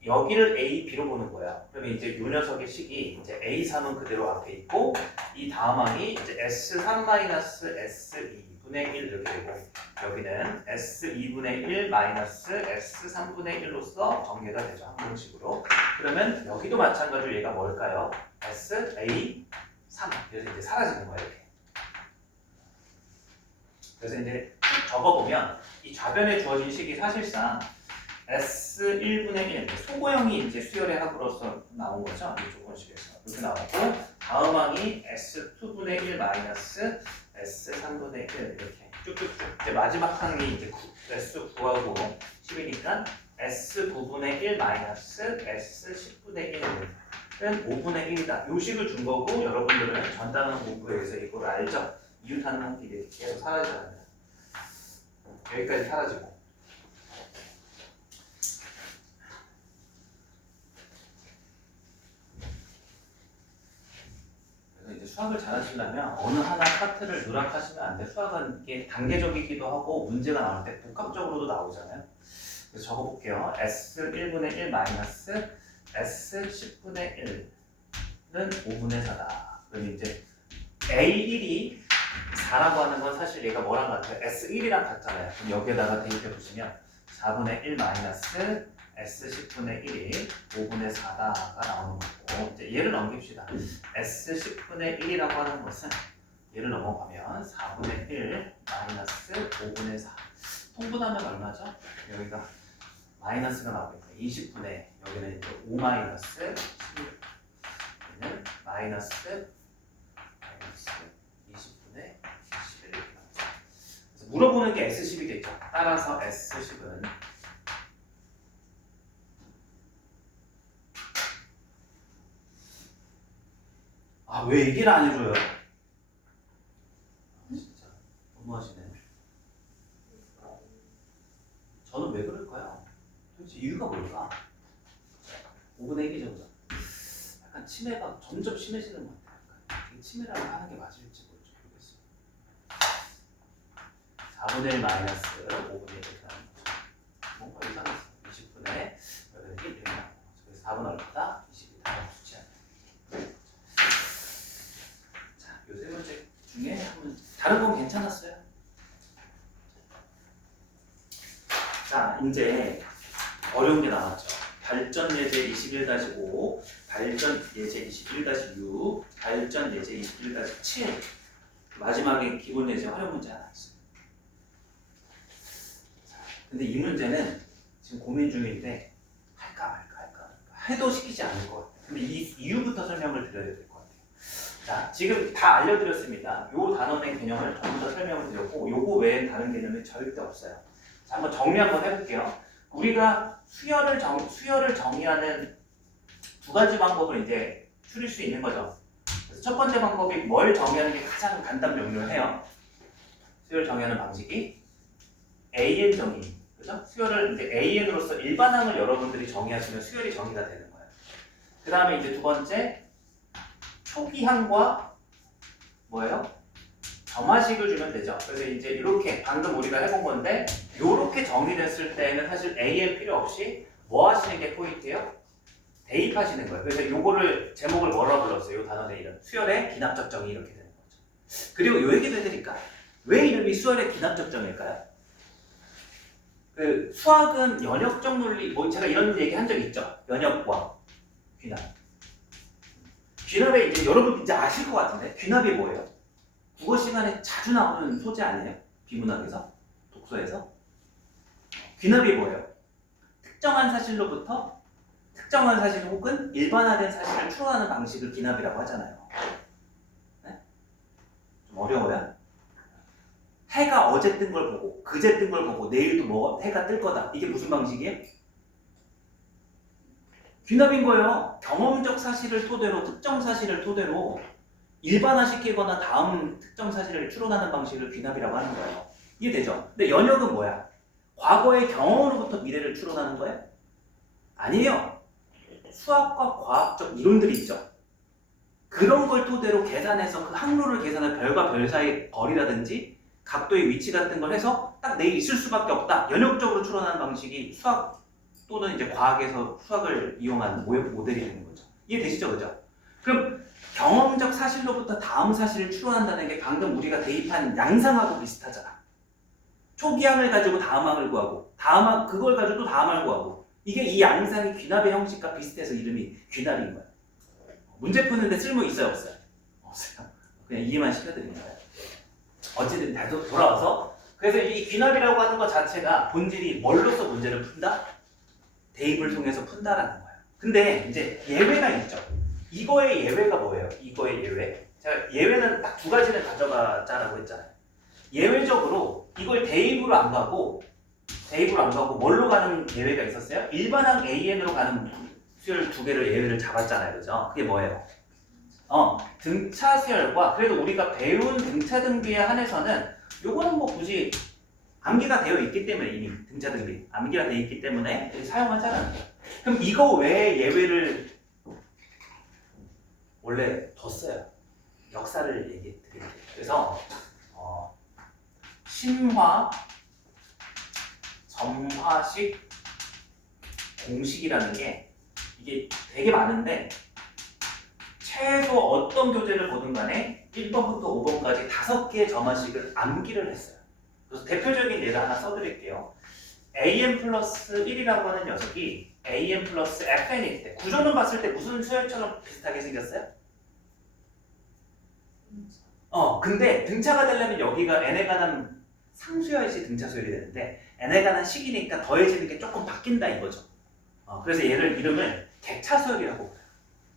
여기를 A, B로 보는 거야. 그러면 이제 요 녀석의 식이 이제 A3은 그대로 앞에 있고 이 다음 항이 이제 S3-S2분의 1 이렇게 되고 여기는 S2분의 1 마이너스 S3분의 1로서 전개가 되죠. 항공식으로. 그러면 여기도 마찬가지로 얘가 뭘까요? SA3. 그래서 이제 사라지는 거예요. 이렇게. 그래서 이제 쭉 적어보면 이 좌변에 주어진 식이 사실상 S1분의 1, 소고형이 이제 수열의 합으로서 나온 거죠. 이 조건식에서. 이렇게 나왔고, 다음 항이 S2분의 1 마이너스 S3분의 1 이렇게 쭉쭉쭉. 이제 마지막 항이 이제 S9하고 10이니까 S9분의 1 마이너스 S10분의 1은 5분의 1이다. 요 식을 준 거고, 여러분들은 전단원 공부에서 이걸 알죠? 이웃하는 항이 이렇게 계속 사라지잖아요. 여기까지 사라지고. 이제 수학을 잘하시려면 어느 하나 파트를 누락하시면 안 돼. 수학은 이게 단계적이기도 하고 문제가 나올 때 복합적으로도 나오잖아요. 그래서 적어볼게요. S1분의 1 마이너스 S10분의 1는 5분의 4다. 그럼 이제 A1이 4라고 하는 건 사실 얘가 뭐랑 같아요? S1이랑 같잖아요. 그럼 여기에다가 대입해 보시면 4분의 1 마이너스 S10분의 1이 5분의 4다가 나오는 거고 이제 얘를 넘깁시다. S10분의 1이라고 하는 것은 얘를 넘어가면 4분의 1 마이너스 5분의 4 통분하면 얼마죠? 여기가 마이너스가 나오겠네. 20분의 여기는 이제 5 마이너스 16 여기는 마이너스 20분의 11 이렇게 나오죠. 그래서 물어보는 게 S10이 되죠. 따라서 S10은 왜 얘기를 안 해줘요? 진짜 너무하시네. 저는 왜 그럴까요? 도대체 이유가 뭘까? 5분의 1이 정도. 약간 치매가 점점 심해지는 것 같아요. 이 치매라고 하는 게 맞을지 모르겠어요. 4분의 1 마이너스 5분의 1 이렇게 나오는 거죠. 뭔가 이상했어. 20분의 여기는 1 이렇게 나오는 거죠. 그래서 4분 얼마다? 20이다. 좋지 않아요. 요 세 번째 중에 한번 다른 건 괜찮았어요. 자, 이제 어려운 게 나왔죠. 발전 예제 21-5, 발전 예제 21-6, 발전 예제 21-7. 마지막에 기본 예제 활용 문제 하나 있어요. 근데 이 문제는 지금 고민 중인데 할까 말까 해도 시키지 않을 것 같아요. 근데 이 이유부터 설명을 드려야 될 것 같아요. 자, 지금 다 알려드렸습니다. 요 단원의 개념을 전부 다 설명을 드렸고 요거 외엔 다른 개념이 절대 없어요. 자, 한번 정리 한번 해볼게요. 우리가 수열을 정의하는 두 가지 방법을 이제 추릴 수 있는 거죠. 그래서 첫 번째 방법이 뭘 정의하는 게 가장 간단 명료해요. 수열 정의하는 방식이 AN 정의, 그죠? 수열을 이제 AN으로서 일반항을 여러분들이 정의하시면 수열이 정의가 되는 거예요. 그 다음에 이제 두 번째 초기항과 뭐예요? 점화식을 주면 되죠. 그래서 이제 이렇게 방금 우리가 해본 건데 이렇게 정리됐을 때는 사실 AM 필요 없이 뭐 하시는 게 포인트예요? 대입하시는 거예요. 그래서 요거를 제목을 뭐라고 불렀어요? 이 단어의 이름. 수열의 기납적 정의 이렇게 되는 거죠. 그리고 요 얘기도 해드릴까? 왜 이름이 수열의 기납적 정의일까요? 그 수학은 연역적 논리, 뭐 제가 이런 얘기 한 적 있죠. 연역과 귀납. 귀납에 이제 여러분 이제 아실 것 같은데 귀납이 뭐예요? 국어 시간에 자주 나오는 소재 아니에요? 비문학에서? 독서에서? 귀납이 뭐예요? 특정한 사실로부터 특정한 사실 혹은 일반화된 사실을 추론하는 방식을 귀납이라고 하잖아요. 네? 좀 어려워요? 해가 어제 뜬 걸 보고 그제 뜬 걸 보고 내일도 뭐 해가 뜰 거다. 이게 무슨 방식이에요? 귀납인 거예요. 경험적 사실을 토대로 특정 사실을 토대로 일반화시키거나 다음 특정 사실을 추론하는 방식을 귀납이라고 하는 거예요. 이해되죠? 근데 연역은 뭐야? 과거의 경험으로부터 미래를 추론하는 거예요? 아니에요. 수학과 과학적 이론들이 있죠. 그런 걸 토대로 계산해서 그 항로를 계산해 별과 별 사이의 거리라든지 각도의 위치 같은 걸 해서 딱 내일 있을 수밖에 없다. 연역적으로 추론하는 방식이 수학 또는 이제 과학에서 수학을 이용한 모델이 되는 거죠. 이해되시죠? 그죠? 그럼 경험적 사실로부터 다음 사실을 추론한다는 게 방금 우리가 대입한 양상하고 비슷하잖아. 초기항을 가지고 다음항을 구하고 다음항 그걸 가지고 또 다음항을 구하고 이게 이 양상이 귀납의 형식과 비슷해서 이름이 귀납인 거야. 문제 푸는데 쓸모 있어요? 없어요? 없어요. 그냥 이해만 시켜드리는 거예요. 어쨌든 다시 돌아와서 그래서 이 귀납이라고 하는 것 자체가 본질이 뭘로서 문제를 푼다? 대입을 통해서 푼다라는 거예요. 근데 이제 예외가 있죠. 이거의 예외가 뭐예요? 이거의 예외. 제가 예외는 딱 두 가지를 가져가자라고 했잖아요. 예외적으로 이걸 대입으로 안 가고 뭘로 가는 예외가 있었어요? 일반항 AN으로 가는 수열 두 개를 예외를 잡았잖아요. 그죠? 그게 뭐예요? 등차 수열과 그래도 우리가 배운 등차 등비에 한해서는 요거는 뭐 굳이 암기가 되어 있기 때문에 이미 등차 등비 암기가 되어 있기 때문에 사용하잖아요. 그럼 이거 외에 예외를 원래 뒀어요. 역사를 얘기해 드릴게요. 그래서 심화, 점화식 공식이라는 게 이게 되게 많은데 최소 어떤 교재를 보든 간에 1번부터 5번까지 5개의 점화식을 암기를 했어요. 그래서 대표적인 예를 하나 써드릴게요. AM 플러스 1이라고 하는 녀석이 AM 플러스 FN일 때 구조는 봤을 때 무슨 수열처럼 비슷하게 생겼어요? 근데 등차가 되려면 여기가 n에 관한 상수여야지 등차 수열이 되는데 n에 관한 식이니까 더해지는 게 조금 바뀐다 이거죠. 그래서 얘를 이름을 객차 수열이라고 불러요.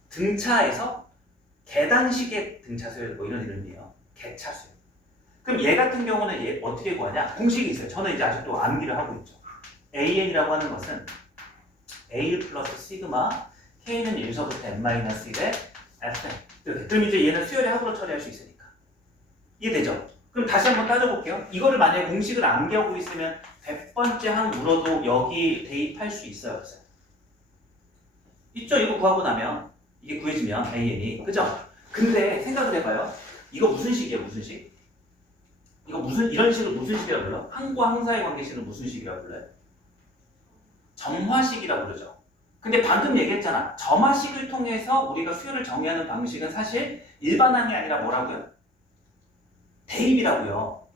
등차에서 계단식의 등차 수열 뭐 이런 이름이에요. 객차 수열. 그럼 얘 같은 경우는 얘 어떻게 구하냐? 공식이 있어요. 저는 이제 아직도 암기를 하고 있죠. AN이라고 하는 것은 A 플러스 시그마 K는 1서부터 n-1의 FN 이렇게. 그럼 이제 얘는 수열의 합으로 처리할 수 있으니까 이해되죠? 그럼 다시 한번 따져볼게요. 이거를 만약에 공식을 암기하고 있으면 100번째 항 물어도 여기 대입할 수 있어요? 없어요? 있죠? 이거 구하고 나면 이게 구해지면 AN이 그죠? 근데 생각을 해봐요. 이거 무슨 식이에요? 무슨 식? 이거 무슨 이런 식을 무슨 식이라고 불러? 항과 항사의 관계식을 무슨 식이라고 불러요? 점화식이라고 그러죠. 근데 방금 얘기했잖아. 점화식을 통해서 우리가 수열을 정의하는 방식은 사실 일반항이 아니라 뭐라고요? 대입이라고요.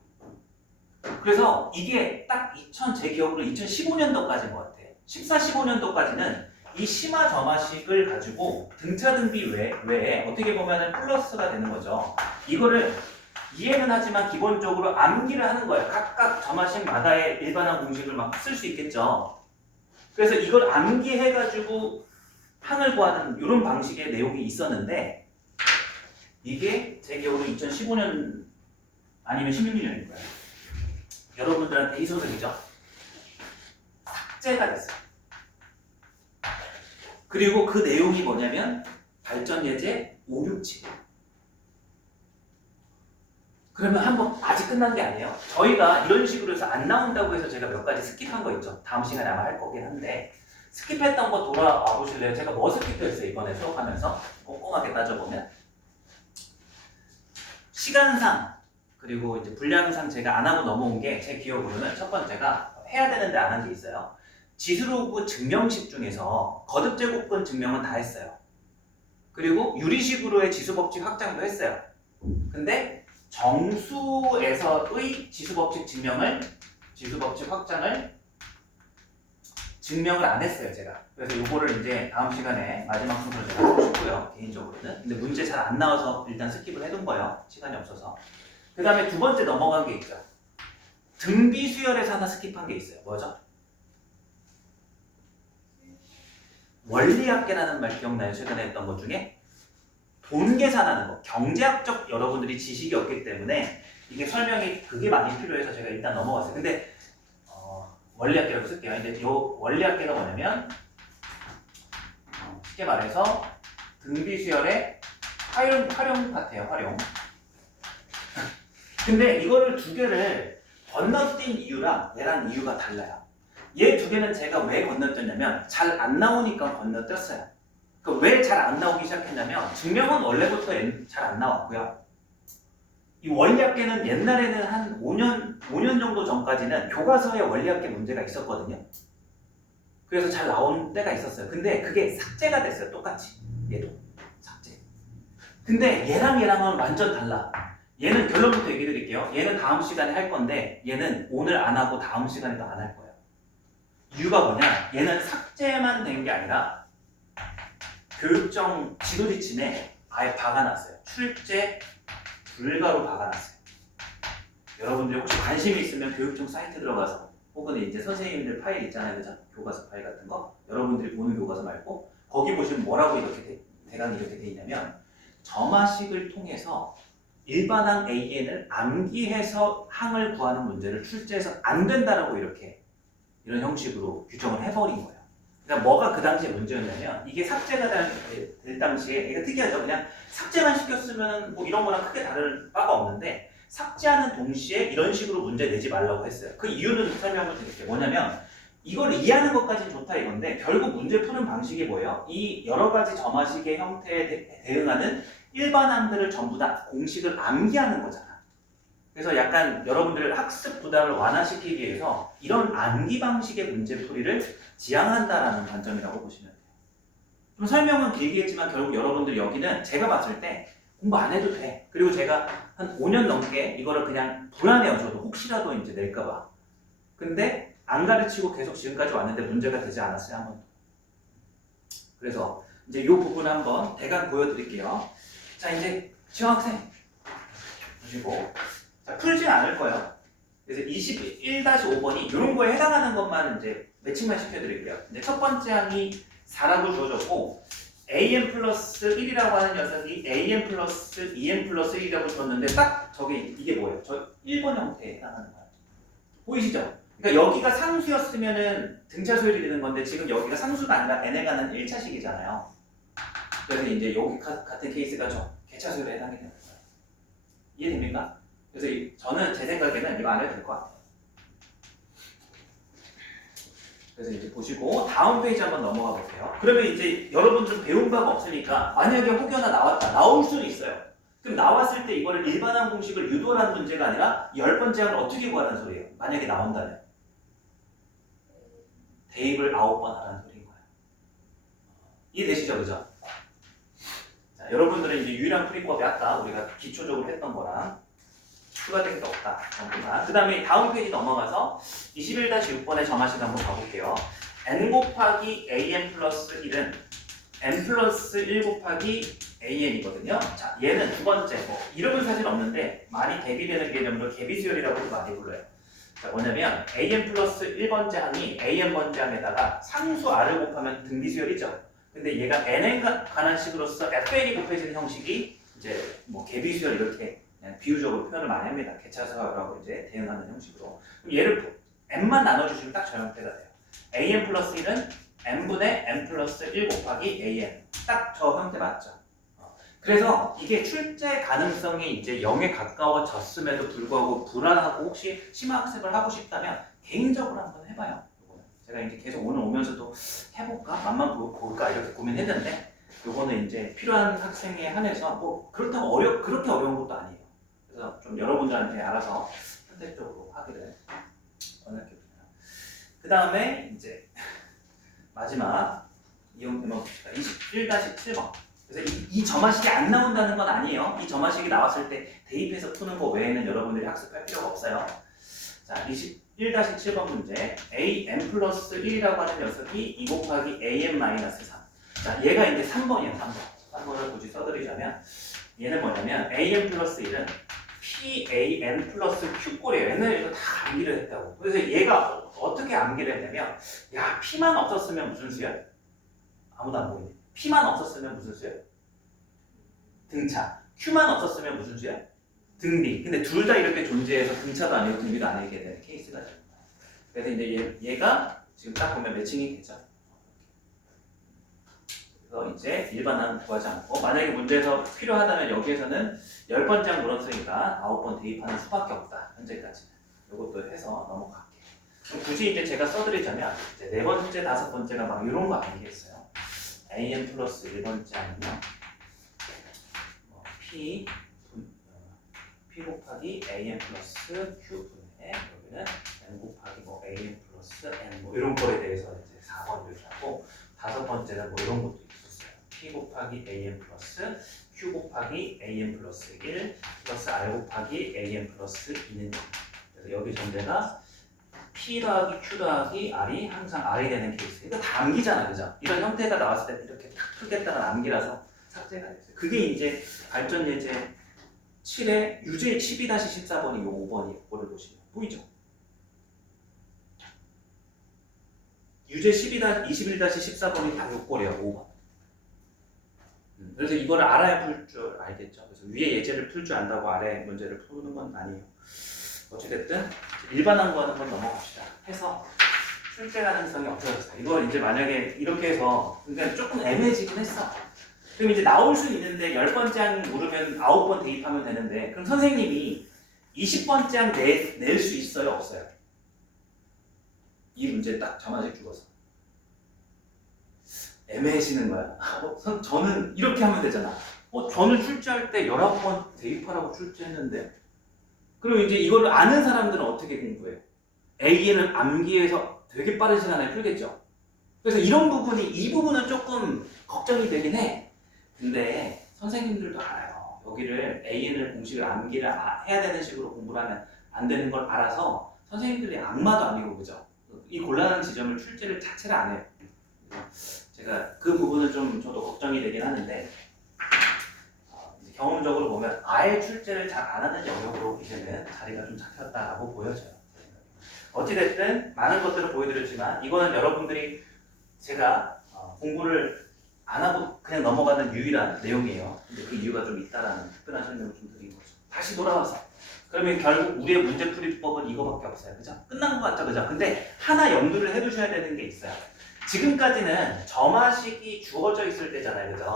그래서 이게 딱 제 기억으로 2015년도까지인 것 같아요. 14, 15년도까지는 이 심화 점화식을 가지고 등차 등비 외에 어떻게 보면 플러스가 되는 거죠. 이거를 이해는 하지만 기본적으로 암기를 하는 거예요. 각각 점화식마다의 일반항 공식을 막 쓸 수 있겠죠. 그래서 이걸 암기해가지고 항을 구하는 이런 방식의 내용이 있었는데 이게 제 기억으로 2015년 아니면 16년일 거예요. 여러분들한테 희소적이죠? 삭제가 됐어요. 그리고 그 내용이 뭐냐면 발전 예제 5, 6, 7. 그러면 한번 아직 끝난 게 아니에요. 저희가 이런 식으로 해서 안 나온다고 해서 제가 몇 가지 스킵한 거 있죠. 다음 시간에 아마 할 거긴 한데 스킵했던 거 돌아와 보실래요? 제가 뭐 스킵했어요 이번에 수업하면서 꼼꼼하게 따져보면 시간상 그리고 이제 분량상 제가 안 하고 넘어온 게 제 기억으로는 첫 번째가 해야 되는데 안 한 게 있어요. 지수로그 증명식 중에서 거듭제곱근 증명은 다 했어요. 그리고 유리식으로의 지수법칙 확장도 했어요. 근데 정수에서의 지수법칙 확장을 증명을 안 했어요, 제가. 그래서 이거를 이제 다음 시간에 마지막 순서로 제가 하고 싶고요, 개인적으로는. 근데 문제 잘 안 나와서 일단 스킵을 해둔 거예요, 시간이 없어서. 그 다음에 두 번째 넘어간 게 있죠. 등비 수열에서 하나 스킵한 게 있어요. 뭐죠? 원리학계라는 말 기억나요? 최근에 했던 것 중에? 돈 계산하는 거, 경제학적 여러분들이 지식이 없기 때문에 이게 설명이 그게 많이 필요해서 제가 일단 넘어갔어요. 근데 원리학계라고 쓸게요. 근데 이 원리학계가 뭐냐면 쉽게 말해서 등비수열의 활용 파트예요. 활용. 근데 이거를 두 개를 건너뛴 이유랑 얘랑 이유가 달라요. 얘 두 개는 제가 왜 건너뛰었냐면 잘 안 나오니까 건너뛰었어요. 왜 잘 안 나오기 시작했냐면 증명은 원래부터 잘 안 나왔고요. 이 원리학계는 옛날에는 한 5년 정도 전까지는 교과서에 원리학계 문제가 있었거든요. 그래서 잘 나온 때가 있었어요. 근데 그게 삭제가 됐어요. 똑같이. 얘도 삭제. 근데 얘랑은 완전 달라. 얘는 결론부터 얘기 드릴게요. 얘는 다음 시간에 할 건데 얘는 오늘 안 하고 다음 시간에도 안 할 거예요. 이유가 뭐냐? 얘는 삭제만 된 게 아니라 교육청 지도 지침에 아예 박아놨어요. 출제 불가로 박아놨어요. 여러분들이 혹시 관심이 있으면 교육청 사이트 들어가서 혹은 이제 선생님들 파일 있잖아요, 그죠? 교과서 파일 같은 거 여러분들이 보는 교과서 말고 거기 보시면 뭐라고 이렇게 대강이 이렇게 돼 있냐면 점화식을 통해서 일반항 AN을 암기해서 항을 구하는 문제를 출제해서 안 된다라고 이런 형식으로 규정을 해버린 거예요. 그러니까 뭐가 그 당시에 문제였냐면 이게 삭제가 될 당시에 이게 특이하죠. 그냥 삭제만 시켰으면 뭐 이런 거랑 크게 다를 바가 없는데 삭제하는 동시에 이런 식으로 문제 내지 말라고 했어요. 그 이유는 설명을 드릴게요. 뭐냐면 이걸 이해하는 것까지는 좋다 이건데 결국 문제 푸는 방식이 뭐예요? 이 여러 가지 점화식의 형태에 대응하는 일반항들을 전부 다 공식을 암기하는 거잖아. 그래서 약간 여러분들 학습 부담을 완화시키기 위해서 이런 암기 방식의 문제풀이를 지향한다라는 관점이라고 보시면 돼요. 좀 설명은 길게 했지만 결국 여러분들 여기는 제가 봤을 때 공부 안 해도 돼. 그리고 제가 한 5년 넘게 이거를 그냥 불안해요. 저도 혹시라도 이제 낼까봐. 근데 안 가르치고 계속 지금까지 왔는데 문제가 되지 않았어요. 한 번도. 그래서 이제 이 부분 한번 대강 보여드릴게요. 자, 이제 지원 학생 보시고 자, 풀진 않을 거예요. 그래서 21-5번이 이런 거에 해당하는 것만 이제 매칭만 시켜드릴게요. 이제 첫 번째 항이 4라고 주어졌고 an 플러스 1이라고 하는 녀석이 an 플러스 2n 플러스 1이라고 줬는데 딱 저게 이게 뭐예요? 저 1번 형태에 해당하는 거예요. 보이시죠? 그러니까 여기가 상수였으면은 등차 소율이 되는 건데 지금 여기가 상수가 아니라 n에 가는 1차식이잖아요. 그래서 이제 여기 같은 케이스가 저 개차 소율에 해당이 되는 거예요. 이해됩니까? 그래서 저는 제 생각에는 이거 안 해도 될 것 같아요. 그래서 이제 보시고 다음 페이지 한번 넘어가 볼게요. 그러면 이제 여러분들 배운 바가 없으니까 만약에 혹여나 나왔다. 나올 수는 있어요. 그럼 나왔을 때 이거를 일반항 공식을 유도하는 문제가 아니라 10번째 항을 어떻게 구하라는 소리예요? 만약에 나온다면. 대입을 9번 하라는 소리인 거예요. 이해되시죠? 그죠? 자, 여러분들은 이제 유일한 풀이법이 아까 우리가 기초적으로 했던 거랑 추가된 게 없다. 정도만. 그 다음에 다음 페이지 넘어가서 21-6번의 점화식 한번 가볼게요. n 곱하기 an 플러스 1은 n 플러스 1 곱하기 an이거든요. 자, 얘는 두 번째, 이름은 사실 없는데 많이 대비되는 개념으로 개비수열이라고도 많이 불러요. 자, 뭐냐면 an 플러스 1번째 항이 an번째 항에다가 상수 r을 곱하면 등비수열이죠. 근데 얘가 n에 관한 식으로서 fn이 곱해지는 형식이 이제 뭐 개비수열 이렇게 그냥 비유적으로 표현을 많이 합니다. 개차수라고 이제 대응하는 형식으로. 그럼 얘를 n만 나눠주시면 딱 저 형태가 돼요. an 플러스 1은 n분의 n 플러스 1 곱하기 an. 딱 저 형태 맞죠? 그래서 이게 출제 가능성이 이제 0에 가까워졌음에도 불구하고 불안하고 혹시 심화학습을 하고 싶다면 개인적으로 한번 해봐요. 제가 이제 계속 오늘 오면서도 해볼까? 맛만 볼까? 이렇게 고민했는데 요거는 이제 필요한 학생에 한해서 뭐 그렇다고 그렇게 어려운 것도 아니에요. 그래서 좀 여러분들한테 알아서 선택적으로 하기를 원할게요. 그 다음에 이제 마지막 이용 대목 봅시다. 21-7번. 그래서 이 점화식이 안 나온다는 건 아니에요. 이 점화식이 나왔을 때 대입해서 푸는 거 외에는 여러분들이 학습할 필요가 없어요. 자, 21-7번 문제. am 플러스 1이라고 하는 녀석이 2 곱하기 am 마이너스 3. 자, 얘가 이제 3번이에요. 3번을 굳이 써드리자면 얘는 뭐냐면 am 플러스 1은 pan 플러스 q꼴이에요. 옛날에 이거 다 암기를 했다고. 그래서 얘가 어떻게 암기를 했냐면 야, p만 없었으면 무슨 수야? 아무도 안 보이네. p만 없었으면 무슨 수야? 등차. q만 없었으면 무슨 수야? 등비. 근데 둘 다 이렇게 존재해서 등차도 아니고 등비도 아니게 되는 케이스가 됩니다. 그래서 이제 얘가 지금 딱 보면 매칭이 되죠. 그래서 이제 일반항 구하지 않고 만약에 문제에서 필요하다면 여기에서는 10번째 물었으니까 9번 대입하는 수밖에 없다. 현재까지는. 이것도 해서 넘어갈게요. 그럼 굳이 이제 제가 써드리자면 이제 4번째, 5번째가 막 이런 거 아니겠어요? am 플러스 1번째 아니면 뭐 p 곱하기 am 플러스 q 분의 여기는 n 곱하기 뭐 am 플러스 n 뭐 이런 거에 대해서 이제 4번 이렇게 하고 5번째는 뭐 이런 것도 있었어요. p 곱하기 am 플러스 q 곱하기 am 플러스 1 플러스 r 곱하기 am 플러스 2는 0. 그래서 여기 전제가 p 더하기 q 더하기 r이 항상 r이 되는 케이스. 이거 다 암기잖아, 그죠? 이런 형태가 나왔을 때 이렇게 탁 풀겠다는 암기라서 삭제가 됐어요. 그게 이제 발전 예제 7의 유제 12-14번이 요 5번이 이거를 보시면 보이죠? 유제 21-14번이 다 요 꼴이에요, 5번. 그래서 이거를 알아야 풀 줄 알겠죠. 그래서 위에 예제를 풀 줄 안다고 아래 문제를 푸는 건 아니에요. 어찌됐든 일반항 구하는 건 넘어갑시다. 해서 출제 가능성이 없어졌어요. 이걸 이제 만약에 이렇게 해서 그러니까 조금 애매해지긴 했어. 그럼 이제 나올 수 있는데 10번째 항 물으면 9번 대입하면 되는데 그럼 선생님이 20번째 항 낼 수 있어요? 없어요? 이 문제 딱 점화식 죽어서 애매해지는 거야. 저는 이렇게 하면 되잖아. 저는 출제할 때 19번 대입하라고 출제했는데 그럼 이제 이걸 아는 사람들은 어떻게 공부해요? AN을 암기해서 되게 빠른 시간에 풀겠죠. 그래서 이런 부분이 이 부분은 조금 걱정이 되긴 해. 근데 선생님들도 알아요. 여기를 AN을 공식을 암기를 해야 되는 식으로 공부를 하면 안 되는 걸 알아서 선생님들이 악마도 아니고 그죠? 이 곤란한 지점을 출제를 자체를 안 해요. 제가 그 부분은 좀 저도 걱정이 되긴 하는데 이제 경험적으로 보면 아예 출제를 잘 안 하는 영역으로 이제는 자리가 좀 잡혔다라고 보여져요. 어찌됐든 많은 것들을 보여드렸지만 이거는 여러분들이 제가 공부를 안 하고 그냥 넘어가는 유일한 내용이에요. 근데 그 이유가 좀 있다라는 특별한 설명을 좀 드린 거죠. 다시 돌아와서 그러면 결국 우리의 문제풀이법은 이거밖에 없어요. 그죠? 끝난 것 같죠? 그죠? 근데 하나 염두를 해두셔야 되는 게 있어요. 지금까지는 점화식이 주어져 있을 때잖아요. 그죠?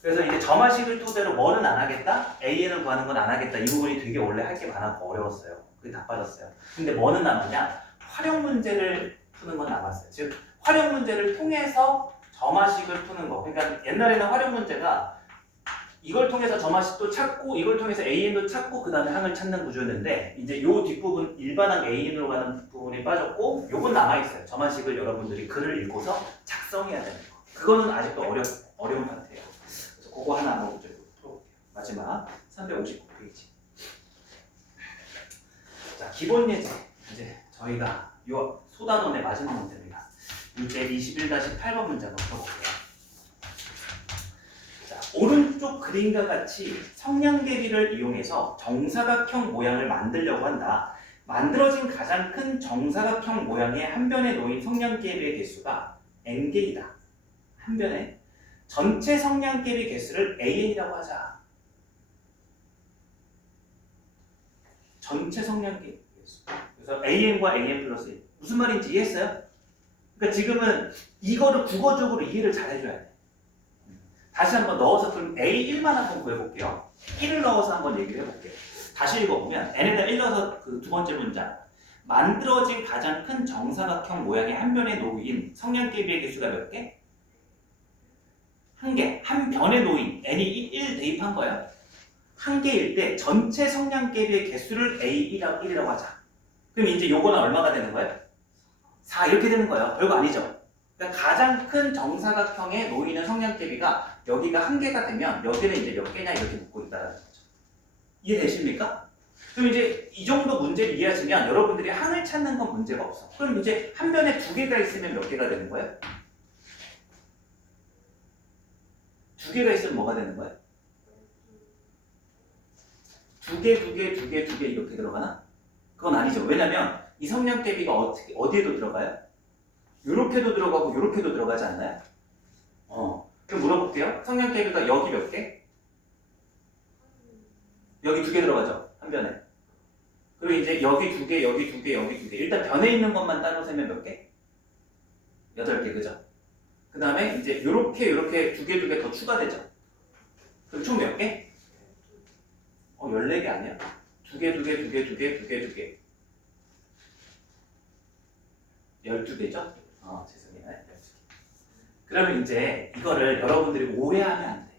그래서 이제 점화식을 토대로 뭐는 안 하겠다? AN을 구하는 건 안 하겠다. 이 부분이 되게 원래 할 게 많았고 어려웠어요. 그게 다 빠졌어요. 근데 뭐는 남았냐? 활용 문제를 푸는 건 남았어요. 즉 활용 문제를 통해서 점화식을 푸는 거. 그러니까 옛날에는 활용 문제가 이걸 통해서 점화식도 찾고 이걸 통해서 AN도 찾고 그 다음에 항을 찾는 구조였는데 이제 요 뒷부분 일반항 AN으로 가는 부분이 빠졌고 요건 남아있어요. 점화식을 여러분들이 글을 읽고서 작성해야 되는 거. 그거는 아직도 어려운 파트예요. 그래서 그거 하나 한번 문제 풀어볼게요. 마지막 359페이지. 자, 기본 예제. 이제 저희가 요 소단원의 마지막 문제입니다. 문제 21-8번 문제 한번 풀어볼게요. 자, 오른쪽 그림과 같이 성냥개비를 이용해서 정사각형 모양을 만들려고 한다. 만들어진 가장 큰 정사각형 모양의 한 변에 놓인 성냥개비의 개수가 n개이다. 한 변에 전체 성냥개비 개수를 an이라고 하자. 전체 성냥개비 개수. 그래서 an과 an 플러스 1. 무슨 말인지 이해했어요? 그러니까 지금은 이거를 국어적으로 이해를 잘 해줘야 돼. 다시 한번 넣어서 그럼 A1만 한번 구해볼게요. 1을 넣어서 한번 얘기를 해볼게요. 다시 읽어보면 n에다 1 넣어서 그 두 번째 문장 만들어진 가장 큰 정사각형 모양의 한 변에 놓인 성냥개비의 개수가 몇 개? 한 개. 한 변에 놓인 n이 1 대입한 거예요. 한 개일 때 전체 성냥개비의 개수를 A1이라고 하자. 그럼 이제 요거는 얼마가 되는 거예요? 4 이렇게 되는 거예요. 별거 아니죠. 그러니까 가장 큰 정사각형에 놓이는 성냥개비가 여기가 한 개가 되면 여기는 이제 몇 개냐 이렇게 묻고 있다는 거죠. 이해되십니까? 그럼 이제 이 정도 문제를 이해하시면 여러분들이 항을 찾는 건 문제가 없어. 그럼 이제 한 변에 두 개가 있으면 몇 개가 되는 거예요? 두 개가 있으면 뭐가 되는 거예요? 두 개 이렇게 들어가나? 그건 아니죠. 왜냐면 이 성냥개비가 어디에도 들어가요? 요렇게도 들어가고 요렇게도 들어가지 않나요? 그럼 물어볼게요. 성냥개비가 여기 몇 개? 여기 두 개 들어가죠. 한 변에. 그리고 이제 여기 두 개, 여기 두 개, 여기 두 개. 일단 변에 있는 것만 따로 세면 몇 개? 8개, 그죠? 그 다음에 이제 요렇게 두 개 더 추가되죠. 그럼 총 몇 개? 14개 아니야? 두 개. 12개죠? 죄송해요. 12개. 그러면 이제 이거를 여러분들이 오해하면 안 돼.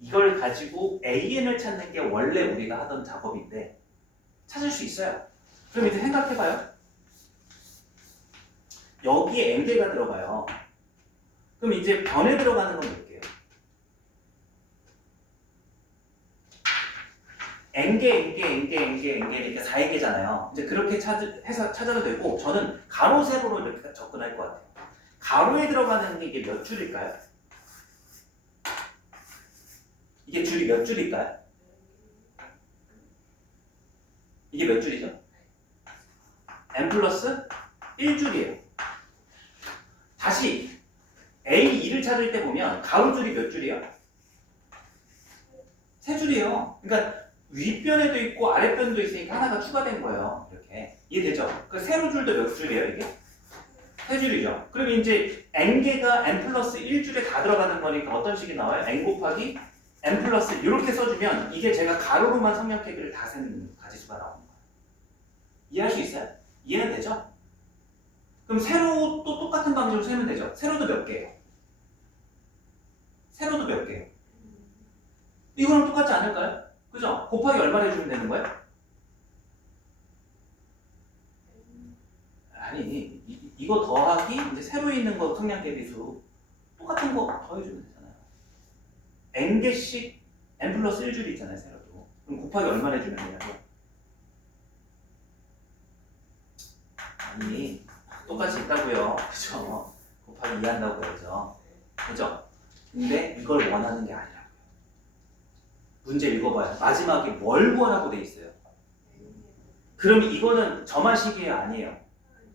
이걸 가지고 AN을 찾는 게 원래 우리가 하던 작업인데 찾을 수 있어요. 그럼 이제 생각해봐요. 여기에 n개가 들어가요. 그럼 이제 변에 들어가는 건 몇 개예요? n개니까 4개잖아요. 이제 그렇게 해서 찾아도 되고 저는 가로 세로로 이렇게 접근할 것 같아요. 가로에 들어가는 게 이게 몇 줄일까요? 이게 줄이 몇 줄일까요? 이게 몇 줄이죠? n 플러스 1줄이에요. 다시 A2를 찾을 때 보면 가로줄이 몇 줄이에요? 3줄이에요. 그러니까 윗변에도 있고 아랫변도 있으니까 하나가 추가된 거예요. 이렇게. 이해되죠? 그 세로줄도 몇 줄이에요, 이게? 3줄이죠. 그럼 이제 n개가 n 플러스 1줄에 다 들어가는 거니까 어떤 식이 나와요? n 곱하기 n 플러스 이렇게 써주면 이게 제가 가로로만 성냥개비를 다 세는 가지수가 나오는 거예요. 이해할 수 있어요? 이해는 되죠? 그럼 세로 또 똑같은 방식으로 세면 되죠? 세로도 몇 개예요? 세로도 몇 개예요? 이거랑 똑같지 않을까요? 그죠? 곱하기 얼마를 해주면 되는 거예요? 아니, 이거 더하기 이제 세로에 있는 거 성냥개비수 똑같은 거 더해주면 되잖아요. n개씩 n 플러스 1줄이 있잖아요, 세로도. 그럼 곱하기 얼마를 해주면 되냐고? 아니, 똑같이 있다고요. 그죠? 곱하기 2 한다고 그러죠. 그죠? 근데 이걸 원하는 게 아니라고요. 문제 읽어봐요. 마지막에 뭘 구하라고 돼 있어요? 그럼 이거는 점화식이 아니에요.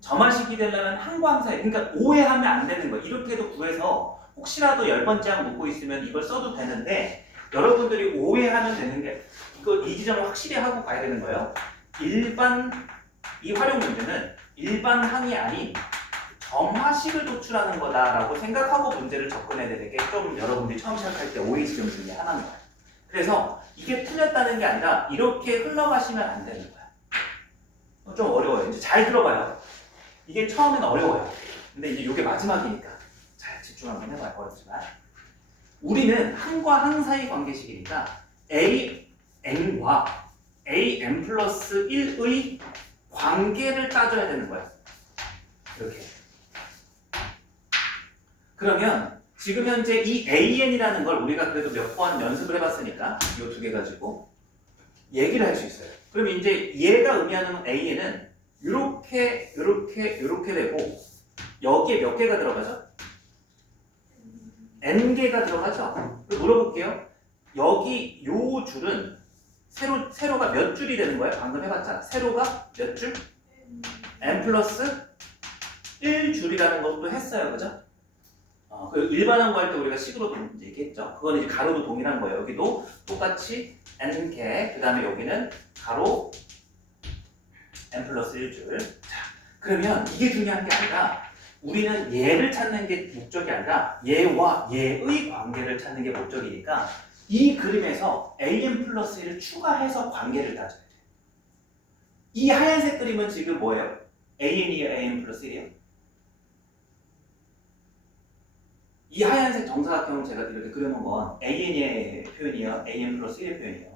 점화식이 되려면 항광사에, 그러니까 오해하면 안 되는 거예요. 이렇게도 구해서 혹시라도 10번째 항 묻고 있으면 이걸 써도 되는데 여러분들이 오해하면 되는 게 이 지점을 확실히 하고 가야 되는 거예요. 이 활용 문제는 일반 항이 아닌 점화식을 도출하는 거다라고 생각하고 문제를 접근해야 되는 게 좀 여러분들이 처음 시작할 때 오해 지점 중에 하나인 거예요. 그래서 이게 틀렸다는 게 아니라 이렇게 흘러가시면 안 되는 거야. 좀 어려워요. 이제 잘 들어봐요. 이게 처음에는 어려워요. 근데 이제 이게 마지막이니까 잘 집중 한번 해봐요. 어렵지만 우리는 항과 항 사이 관계식이니까 AN과 AN 플러스 1의 관계를 따져야 되는 거예요. 이렇게. 그러면 지금 현재 이 AN이라는 걸 우리가 그래도 몇 번 연습을 해봤으니까 이 두 개 가지고 얘기를 할 수 있어요. 그럼 이제 얘가 의미하는 AN은 이렇게 되고 여기에 몇 개가 들어가죠? n개가 들어가죠? 물어볼게요. 여기 요 줄은 세로가 몇 줄이 되는 거예요? 방금 해봤잖아. 세로가 몇 줄? n 플러스 1줄이라는 것도 했어요. 그죠? 그 일반항 구할 때 우리가 식으로 얘기했죠. 그건 이제 가로도 동일한 거예요. 여기도 똑같이 n개, 그 다음에 여기는 가로 n 플러스 1줄. 자, 그러면 이게 중요한 게 아니라 우리는 얘를 찾는 게 목적이 아니라 얘와 얘의 관계를 찾는 게 목적이니까 이 그림에서 an 플러스 1을 추가해서 관계를 따져야 돼요. 이 하얀색 그림은 지금 뭐예요? AN이에요? AN 플러스 1이에요? 이 하얀색 정사각형을 제가 이렇게 그려놓은 건 AN의 표현이에요? AN 플러스 1의 표현이에요?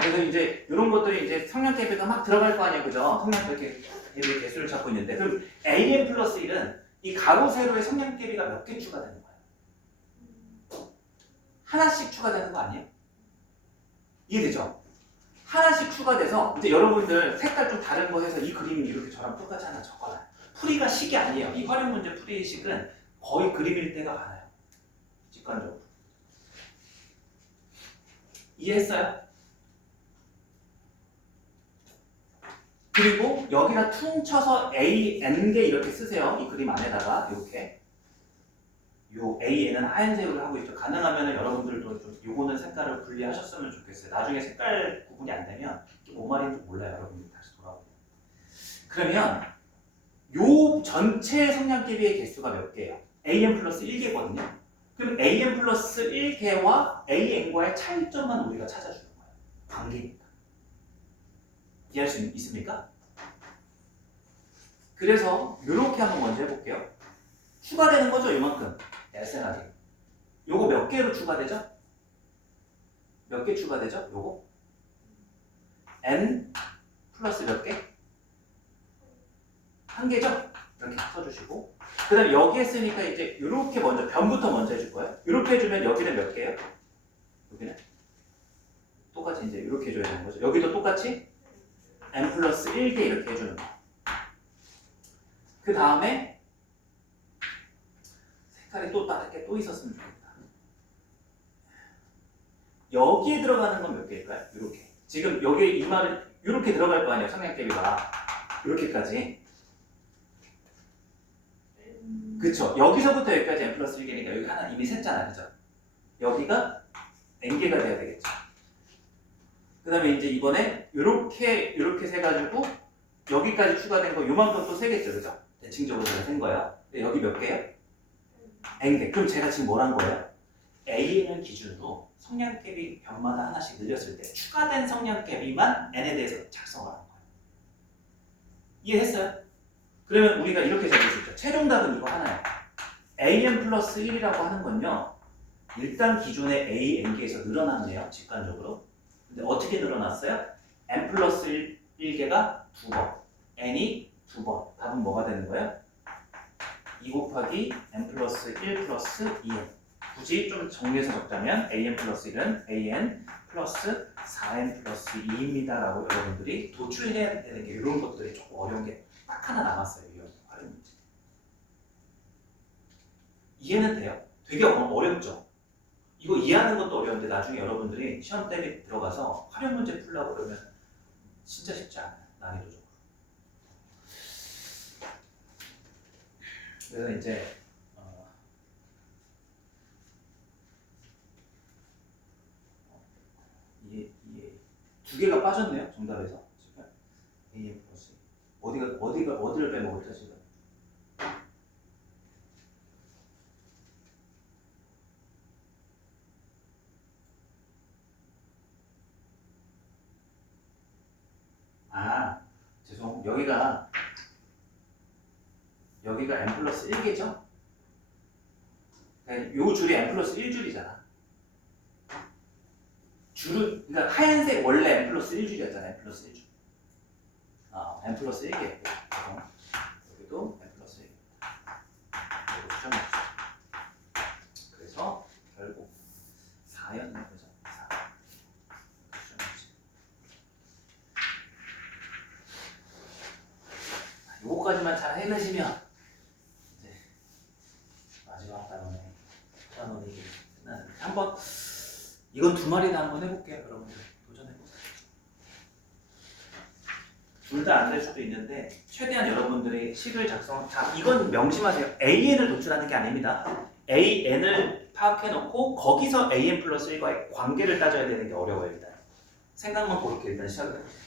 그래서 이제 이런 것들이 이제 성량대비가 막 들어갈 거 아니에요, 그죠? 성량대비 개수를 찾고 있는데, 그럼 AN 플러스 1은 이 가로 세로의 성량대비가 몇 개 추가되는 거예요? 하나씩 추가되는 거 아니에요? 이해되죠? 하나씩 추가돼서 이제 여러분들 색깔 좀 다른 거 해서 이 그림이 이렇게 저랑 똑같이 하나 적어놔요. 풀이가 식이 아니에요. 이 활용 문제 풀이의 식은 거의 그림일 때가 많아요. 직관적으로. 이해했어요? 그리고 여기다 퉁 쳐서 A, N개 이렇게 쓰세요. 이 그림 안에다가 이렇게. 요 A, N은 하얀색으로 하고 있죠. 가능하면 여러분들도 좀 요거는 색깔을 분리하셨으면 좋겠어요. 나중에 색깔 구분이 안 되면 뭔 말인지 몰라요. 여러분들이 다시 돌아오면. 그러면 요 전체 성량대비의 개수가 몇 개예요? AN 플러스 1개거든요. 그럼 AN 플러스 1개와 AN과의 차이점만 우리가 찾아주는 거예요. 관계니까. 이해할 수 있습니까? 그래서 이렇게 한번 먼저 해볼게요. 추가되는 거죠, 이만큼. 얄쌍하게. 요거 몇 개로 추가되죠? 몇 개 추가되죠? 요거? N 플러스 몇 개? 한 개죠? 이렇게 써주시고. 그 다음에 여기 했으니까 이제 이렇게 먼저, 변부터 먼저 해줄 거예요. 이렇게 해주면 여기는 몇 개예요? 여기는? 똑같이 이제 이렇게 해줘야 되는 거죠. 여기도 똑같이 N 플러스 1개 이렇게 해주는 거. 그 다음에 색깔이 또 다르게 또 있었으면 좋겠다. 여기에 들어가는 건 몇 개일까요? 이렇게. 지금 여기에 이 말은 이렇게 들어갈 거 아니에요. 성량대비가. 이렇게까지. 그쵸. 여기서부터 여기까지 N 플러스 1개니까 여기 하나 이미 셌잖아요. 그죠? 여기가 N개가 돼야 되겠죠. 그 다음에 이제 이번에 이렇게 세가지고 여기까지 추가된 거 요만큼 또 세겠죠. 그죠? 대칭적으로 제가 센 거예요. 여기 몇 개예요? N개. 그럼 제가 지금 뭘 한 거예요? A는 기준으로 성량대비 변마다 하나씩 늘렸을 때 추가된 성량대비만 N에 대해서 작성을 한 거예요. 이해했어요? 그러면 우리가 이렇게 적을 수 있죠. 최종 답은 이거 하나예요. AN 플러스 1이라고 하는 건요. 일단 기존의 A, N개에서 늘어났네요. 직관적으로. 근데 어떻게 늘어났어요? N 플러스 1개가 2번. N이 2번. 답은 뭐가 되는 거예요? 2 곱하기 N 플러스 1 플러스 2N. 굳이 좀 정리해서 적자면 AN 플러스 1은 AN 플러스 4N 플러스 2입니다. 라고 여러분들이 도출해야 되는 게 이런 것들이 조금 어려운 게 딱 하나 남았어요. 이 활용 문제. 이해는 돼요? 되게 어렵죠? 이거 이해하는 것도 어려운데 나중에 여러분들이 시험 때 들어가서 활용 문제 풀려고 그러면 진짜 쉽지 않아요. 난이도적으로. 그래서 이제 이게 두 개가 빠졌네요. 정답에서 지금 AN 플러스 어디를 빼먹었죠 지금? 아 죄송. 여기가 N 플러스 1개죠? 요 줄이 N 플러스 1줄이잖아. 그러니까 하얀색 원래 N 플러스 1줄이었잖아. N 플러스 1줄. N 플러스 1개. 여기도 N 플러스 1개. 이거 수정해주세요. 그래서 결국 4였네. 그죠? 4. 수정해주세요. 요거까지만 잘 해내시면 이제 마지막 단원이 끝나는데 한번 이건 두 마리나 한번 해볼게요. 여러분들 도전해보세요. 둘 다 안 될 수도 있는데 최대한 여러분들이 식을 이건 명심하세요. AN을 도출하는 게 아닙니다. AN을 파악해놓고 거기서 AN 플러스 1과의 관계를 따져야 되는 게 어려워요. 일단 생각만 그렇게 일단 시작을 해보세요.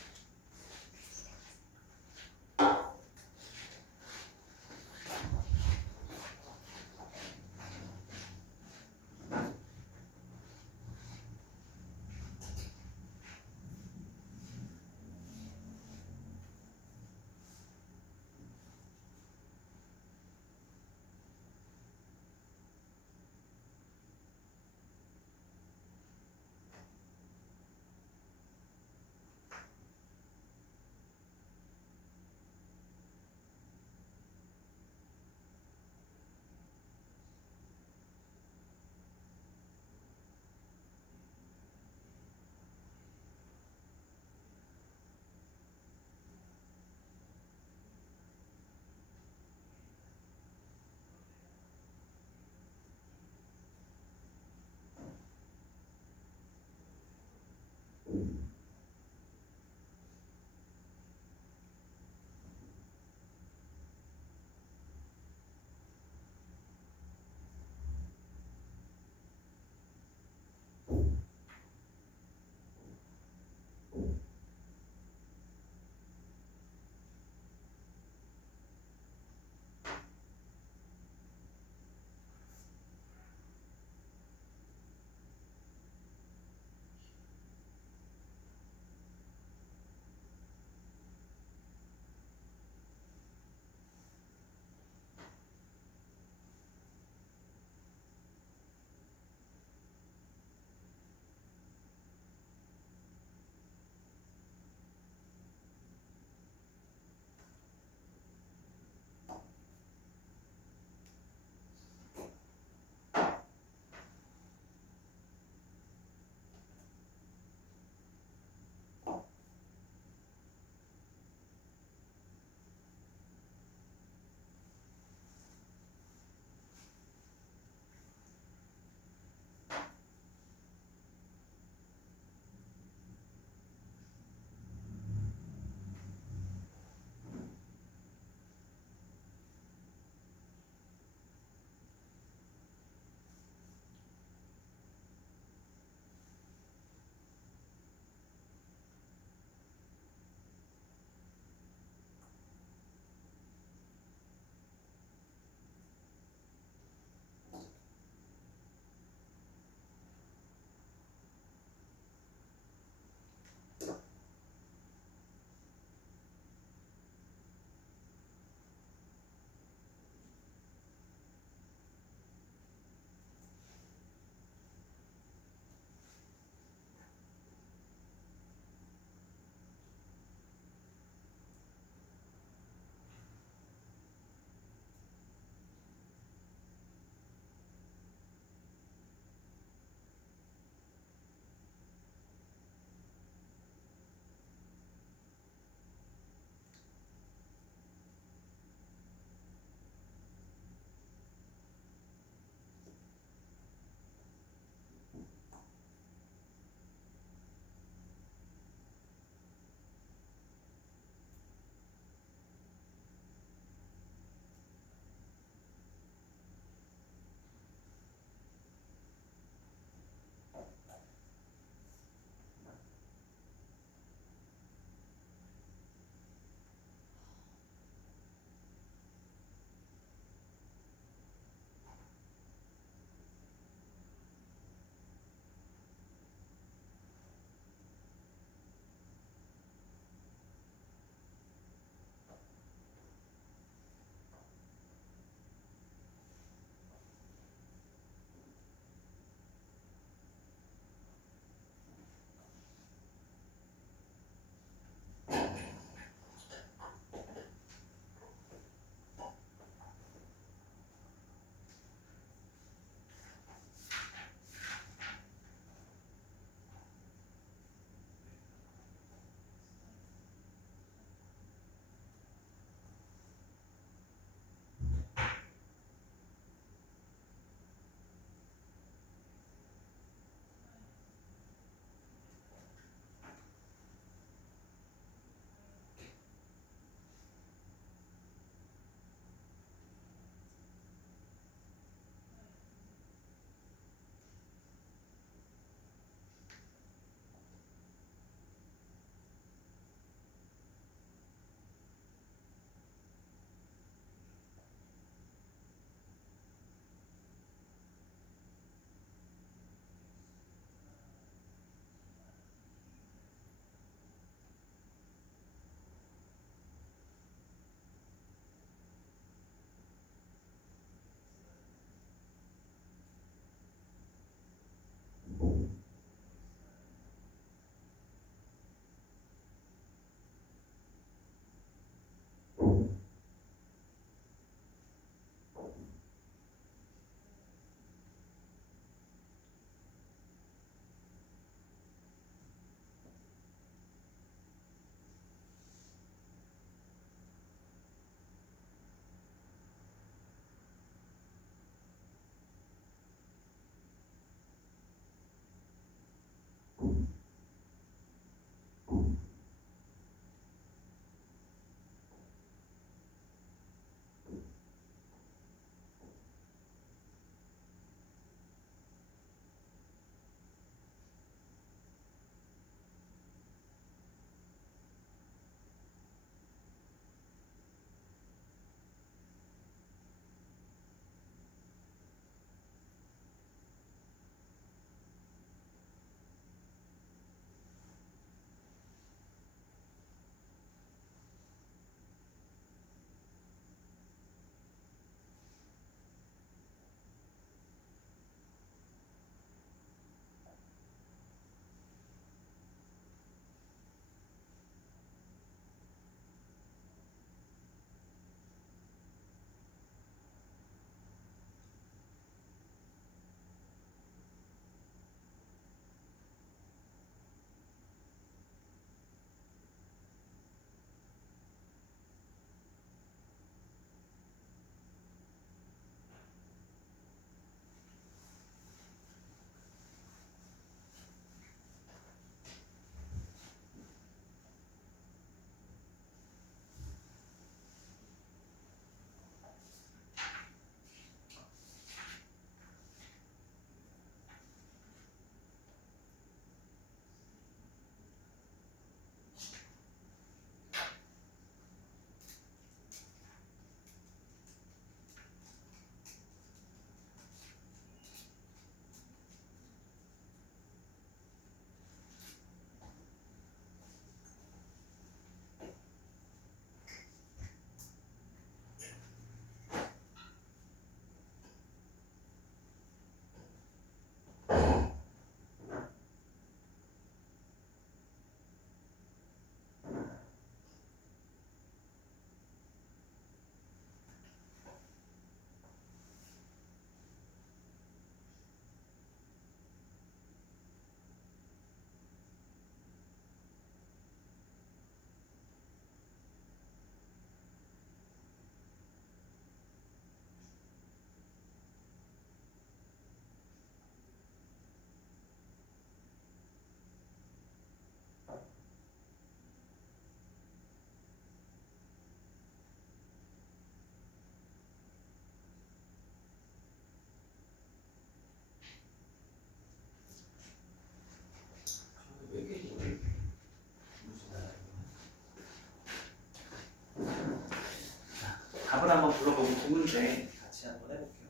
답을 한번 불러보고 두 문제 같이 한번 해볼게요.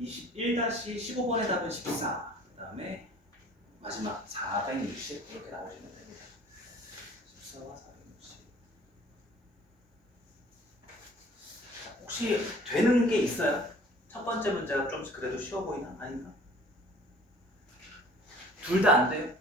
21-15번의 답은 14. 그 다음에 마지막 460 이렇게 나오시면 됩니다. 14와 460. 혹시 되는 게 있어요? 첫 번째 문제가 좀 그래도 쉬워 보이나? 아닌가? 둘 다 안 돼요?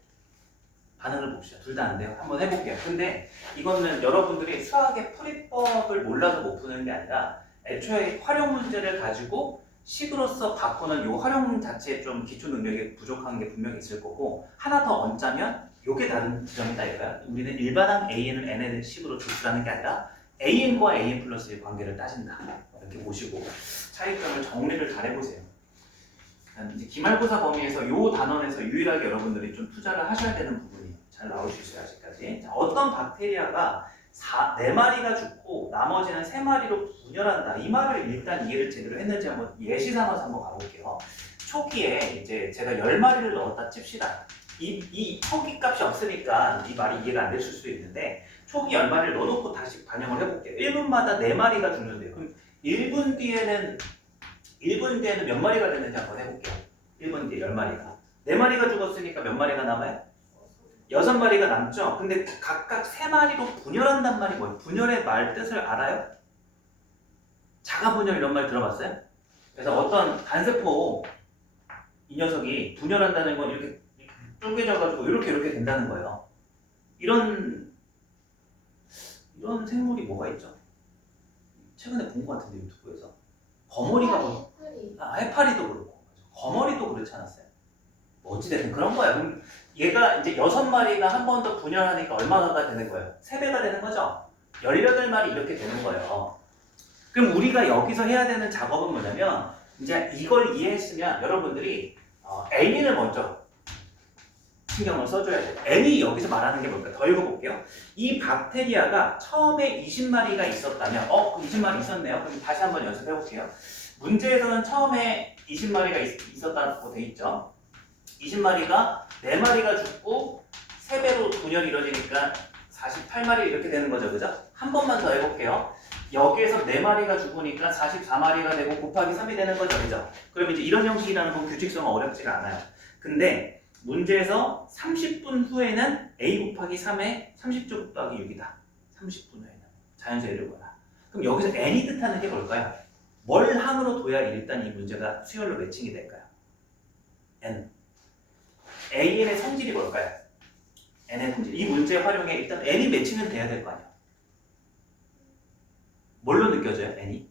반응을 봅시다. 둘 다 안 돼요. 한번 해볼게요. 근데 이거는 여러분들이 수학의 풀이법을 몰라서 못 푸는 게 아니라 애초에 활용 문제를 가지고 식으로서 바꾸는 요 활용 자체에 좀 기초 능력이 부족한 게 분명히 있을 거고 하나 더 얹자면 요게 다른 지점이다 이거야. 우리는 일반항 AN을 N의 식으로 조출하는 게 아니라 AN과 AN 플러스의 관계를 따진다. 이렇게 보시고 차이점을 정리를 잘 해보세요. 이제 기말고사 범위에서 요 단원에서 유일하게 여러분들이 좀 투자를 하셔야 되는 부분이 잘 나올 수 있어요 아직까지. 자, 어떤 박테리아가 4마리가 죽고 나머지는 3마리로 분열한다. 이 말을 일단 이해를 제대로 했는지 한번 예시 삼아서 한번 가볼게요. 초기에 이제 제가 10마리를 넣었다 칩시다. 이 초기 값이 없으니까 이 말이 이해가 안 되실 수도 있는데 초기 10마리를 넣어놓고 다시 반영을 해볼게요. 1분마다 4마리가 죽는데요. 그럼 1분 뒤에는 몇 마리가 되는지 한번 해볼게요. 1분 뒤에 10마리가. 4마리가 죽었으니까 몇 마리가 남아요? 6마리가 남죠? 근데 각각 3마리로 분열한단 말이 뭐예요? 분열의 말 뜻을 알아요? 자가 분열 이런 말 들어봤어요? 그래서 어떤 단세포 이 녀석이 분열한다는 건 이렇게 쪼개져가지고 이렇게 된다는 거예요. 이런 생물이 뭐가 있죠? 최근에 본 것 같은데 유튜브에서 거머리가 뭐 해파리도 그렇고 거머리도 그렇지 않았어요? 뭐 어찌됐든 그런 거야. 그럼 얘가 이제 6마리가 한 번 더 분열하니까 얼마가 되는 거예요? 3배가 되는 거죠? 18마리 이렇게 되는 거예요. 그럼 우리가 여기서 해야 되는 작업은 뭐냐면 이제 이걸 이해했으면 여러분들이 N을 먼저 신경을 써줘야 돼요. N이 여기서 말하는 게 뭘까? 더 읽어볼게요. 이 박테리아가 처음에 20마리가 있었다면 20마리 있었네요. 그럼 다시 한번 연습해볼게요. 문제에서는 처음에 20마리가 있었다고 돼 있죠. 20마리가 4마리가 죽고 3배로 분열이 이루어지니까 48마리 이렇게 되는 거죠. 그죠? 한 번만 더 해볼게요. 여기에서 4마리가 죽으니까 44마리가 되고 곱하기 3이 되는 거죠. 그죠? 그럼 이제 이런 형식이라는 건 규칙성은 어렵지가 않아요. 근데 문제에서 30분 후에는 A 곱하기 3에 30조 곱하기 6이다. 30분 후에는. 자연수의 이루거나. 그럼 여기서 N이 뜻하는 게 뭘까요? 뭘 항으로 둬야 일단 이 문제가 수열로 매칭이 될까요? N. AN의 성질이 뭘까요? N의 성질. 이 문제 활용에 일단 N이 매칭은 돼야 될 거 아니에요. 뭘로 느껴져요? N이?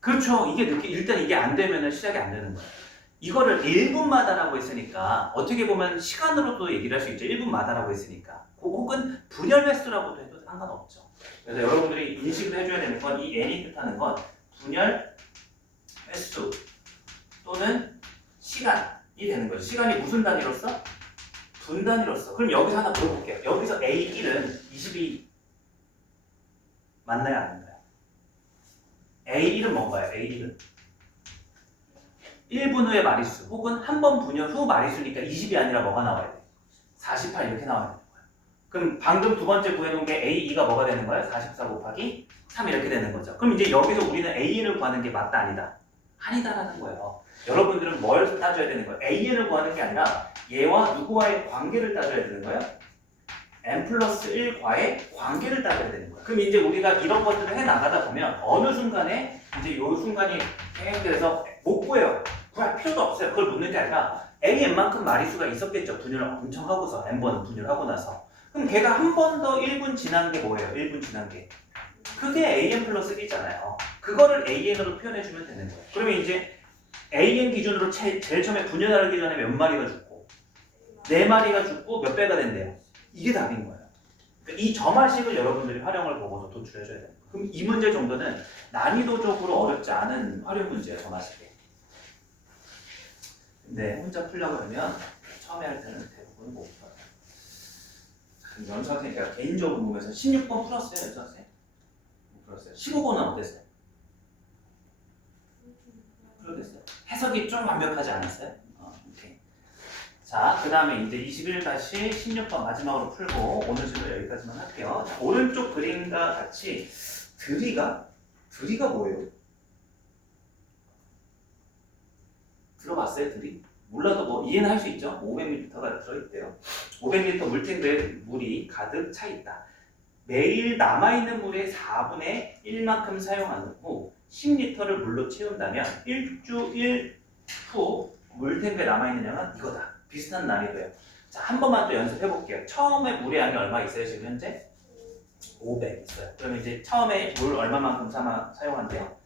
그렇죠. 일단 이게 안 되면 시작이 안 되는 거예요. 이거를 1분마다라고 했으니까 어떻게 보면 시간으로도 얘기를 할 수 있죠. 1분마다라고 했으니까. 혹은 분열 횟수라고도 해도 상관없죠. 그래서 여러분들이 인식을 해줘야 되는 건 이 N이 뜻하는 건 분열 횟수 또는 시간이 되는 거죠. 시간이 무슨 단위로서? 분 단위로서. 그럼 여기서 하나 물어볼게요. 여기서 A1은 22 맞나요? 아닌가요? A1은 뭔가요? A1은 1분 후의 마리수 혹은 한 번 분열 후 마리수니까 20이 아니라 뭐가 나와야 돼요? 48 이렇게 나와야 되는 거예요. 그럼 방금 두 번째 구해놓은 게 A2가 뭐가 되는 거예요? 44 곱하기 3 이렇게 되는 거죠. 그럼 이제 여기서 우리는 AN을 구하는 게 맞다 아니다? 아니다라는 거예요. 여러분들은 뭘 따져야 되는 거예요? AN을 구하는 게 아니라 얘와 누구와의 관계를 따져야 되는 거예요? n 플러스 1과의 관계를 따져야 되는 거예요. 그럼 이제 우리가 이런 것들을 해나가다 보면 어느 순간에 이제 요 순간이 행해서 못 구해요. 구할 필요도 없어요. 그걸 묻는 게 아니라 AN만큼 마리수가 있었겠죠. 분열을 엄청 하고서 N번 분열하고 나서. 그럼 걔가 한 번 더 1분 지난 게 뭐예요? 1분 지난 게. 그게 AN 플러스 1이잖아요. 그거를 AN으로 표현해주면 되는 거예요. 그러면 이제 AN 기준으로 제일 처음에 분열하기 전에 몇 마리가 죽고 4마리가 죽고 몇 배가 된대요. 이게 답인 거예요. 그러니까 이 점화식을 여러분들이 활용을 보고서 도출해줘야 돼요. 그럼 이 문제 정도는 난이도적으로 어렵지 않은 활용 문제예요. 점화식이. 근데 혼자 풀려고 하면 처음에 할 때는 대부분 못 풀어요. 연수학생 제가 개인적으로 보면서 16번 풀었어요. 연수학생? 못 풀었어요. 15번은 어땠어요? 풀었어요. 해석이 좀 완벽하지 않았어요? 오케이. 자, 그 다음에 이제 21-16번 마지막으로 풀고 오늘 질문 여기까지만 할게요. 자, 오른쪽 그림과 같이 드리가 뭐예요? 들어봤어요, 드리? 몰라도 뭐 이해는 할 수 있죠? 500ml가 들어있대요. 500m 물탱크에 물이 가득 차 있다. 매일 남아있는 물의 4분의 1만큼 사용한 후 10리터를 물로 채운다면 일주일 후 물탱크에 남아있는 양은 이거다. 비슷한 난이도예요. 자, 한 번만 또 연습해 볼게요. 처음에 물의 양이 얼마 있어요? 지금 현재? 500 있어요. 그럼 이제 처음에 물 얼마만큼 사용한대요?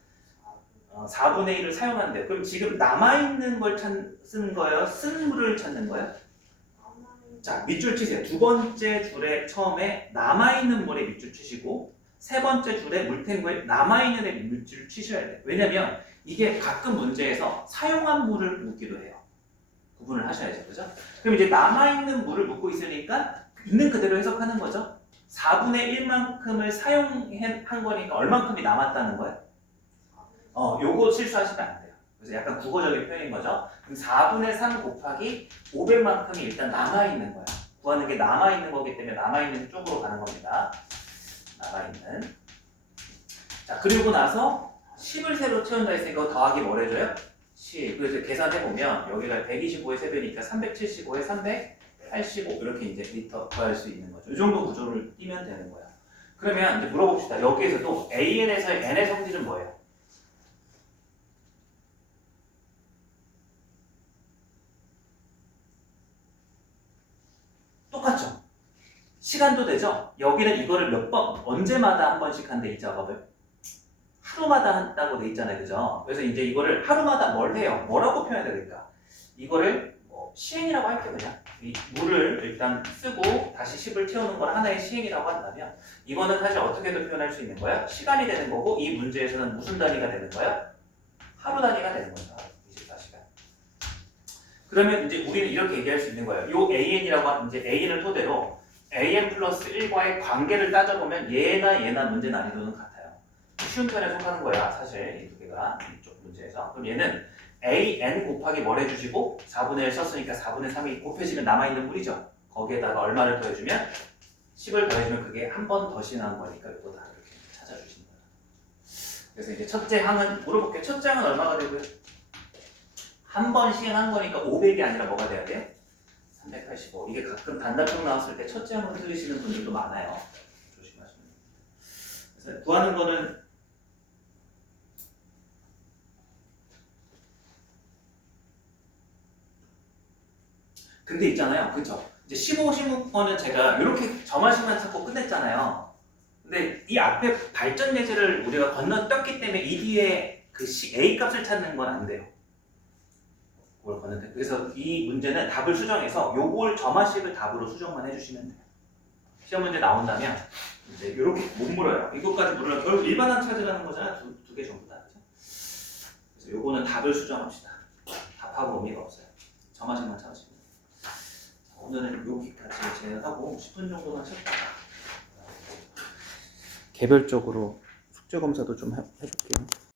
4분의 1을 사용한대요. 그럼 지금 남아있는 걸 쓰는 거예요? 쓴 물을 찾는 거예요? 자, 밑줄 치세요. 두 번째 줄에 처음에 남아있는 물에 밑줄 치시고 세 번째 줄에 물탱고에 남아있는 애 밑줄 치셔야 돼요. 왜냐면 이게 가끔 문제에서 사용한 물을 묻기도 해요. 구분을 하셔야죠. 그죠? 그럼 이제 남아있는 물을 묻고 있으니까 있는 그대로 해석하는 거죠. 4분의 1만큼을 사용한 거니까 얼만큼이 남았다는 거예요? 요거 실수하시면 안 돼요. 그래서 약간 국어적인 표현인 거죠. 그럼 4분의 3 곱하기 500만큼이 일단 남아있는 거야. 구하는 게 남아있는 거기 때문에 남아있는 쪽으로 가는 겁니다. 남아있는. 자, 그리고 나서 10을 새로 채운다 했으니까 더하기 뭘 해줘요? 10. 그래서 계산해보면 여기가 125의 3배니까 375에 385 이렇게 이제 리터 구할 수 있는 거죠. 이 정도 구조를 띄면 되는 거야. 그러면 이제 물어봅시다. 여기에서도 AN에서의 N의 성질은 뭐예요? 똑같죠? 시간도 되죠? 여기는 이거를 몇 번, 언제마다 한 번씩 한대, 이 작업을. 하루마다 한다고 돼 있잖아요. 그죠? 그래서 이제 이거를 하루마다 뭘 해요? 뭐라고 표현해야 될까? 이거를 뭐 시행이라고 할게요, 그냥. 이 물을 일단 쓰고 다시 10을 채우는 건 하나의 시행이라고 한다면 이거는 사실 어떻게도 표현할 수 있는 거야? 시간이 되는 거고 이 문제에서는 무슨 단위가 되는 거야? 하루 단위가 되는 거죠. 24시간. 그러면 이제 우리는 이렇게 얘기할 수 있는 거예요. 요 AN이라고 하는 이제 AN을 토대로 AN 플러스 1과의 관계를 따져보면 얘나 문제 난이도는 같아요. 쉬운 편에 속하는 거야, 사실 이 두 개가 이쪽 문제에서. 그럼 얘는 AN 곱하기 뭘 해주시고 4분의 1 썼으니까 4분의 3이 곱해지면 남아있는 물이죠. 거기에다가 얼마를 더해주면 10을 더해주면 그게 한 번 더 시행한 거니까 이거다 이렇게 찾아주시는 거예요. 그래서 이제 첫째 항은 물어볼게요. 첫째 항은 얼마가 되고요? 한 번 시행한 거니까 500이 아니라 뭐가 돼야 돼요? 385. 이게 가끔 단답형 나왔을 때 첫째 항을 틀리시는 분들도 많아요. 조심하시면 됩니다. 그래서 구하는 거는 근데 있잖아요. 그쵸? 이제 15, 16번은 제가 이렇게 점화식만 찾고 끝냈잖아요. 근데 이 앞에 발전 예제를 우리가 건너뛰었기 때문에 이 뒤에 그 A 값을 찾는 건 안 돼요. 그걸 건너뛰. 그래서 이 문제는 답을 수정해서 요걸 점화식을 답으로 수정만 해주시면 돼요. 시험 문제 나온다면 이제 이렇게 못 물어요. 이것까지 물으면 결국 일반항 찾으라는 거잖아. 두 개 전부 다. 그죠? 그래서 요거는 답을 수정합시다. 답하고 의미가 없어요. 점화식만 찾으시면 돼요. 오늘은 여기까지 진행하고 10분 정도만 쉬었다가 개별적으로 숙제 검사도 좀 해볼게요.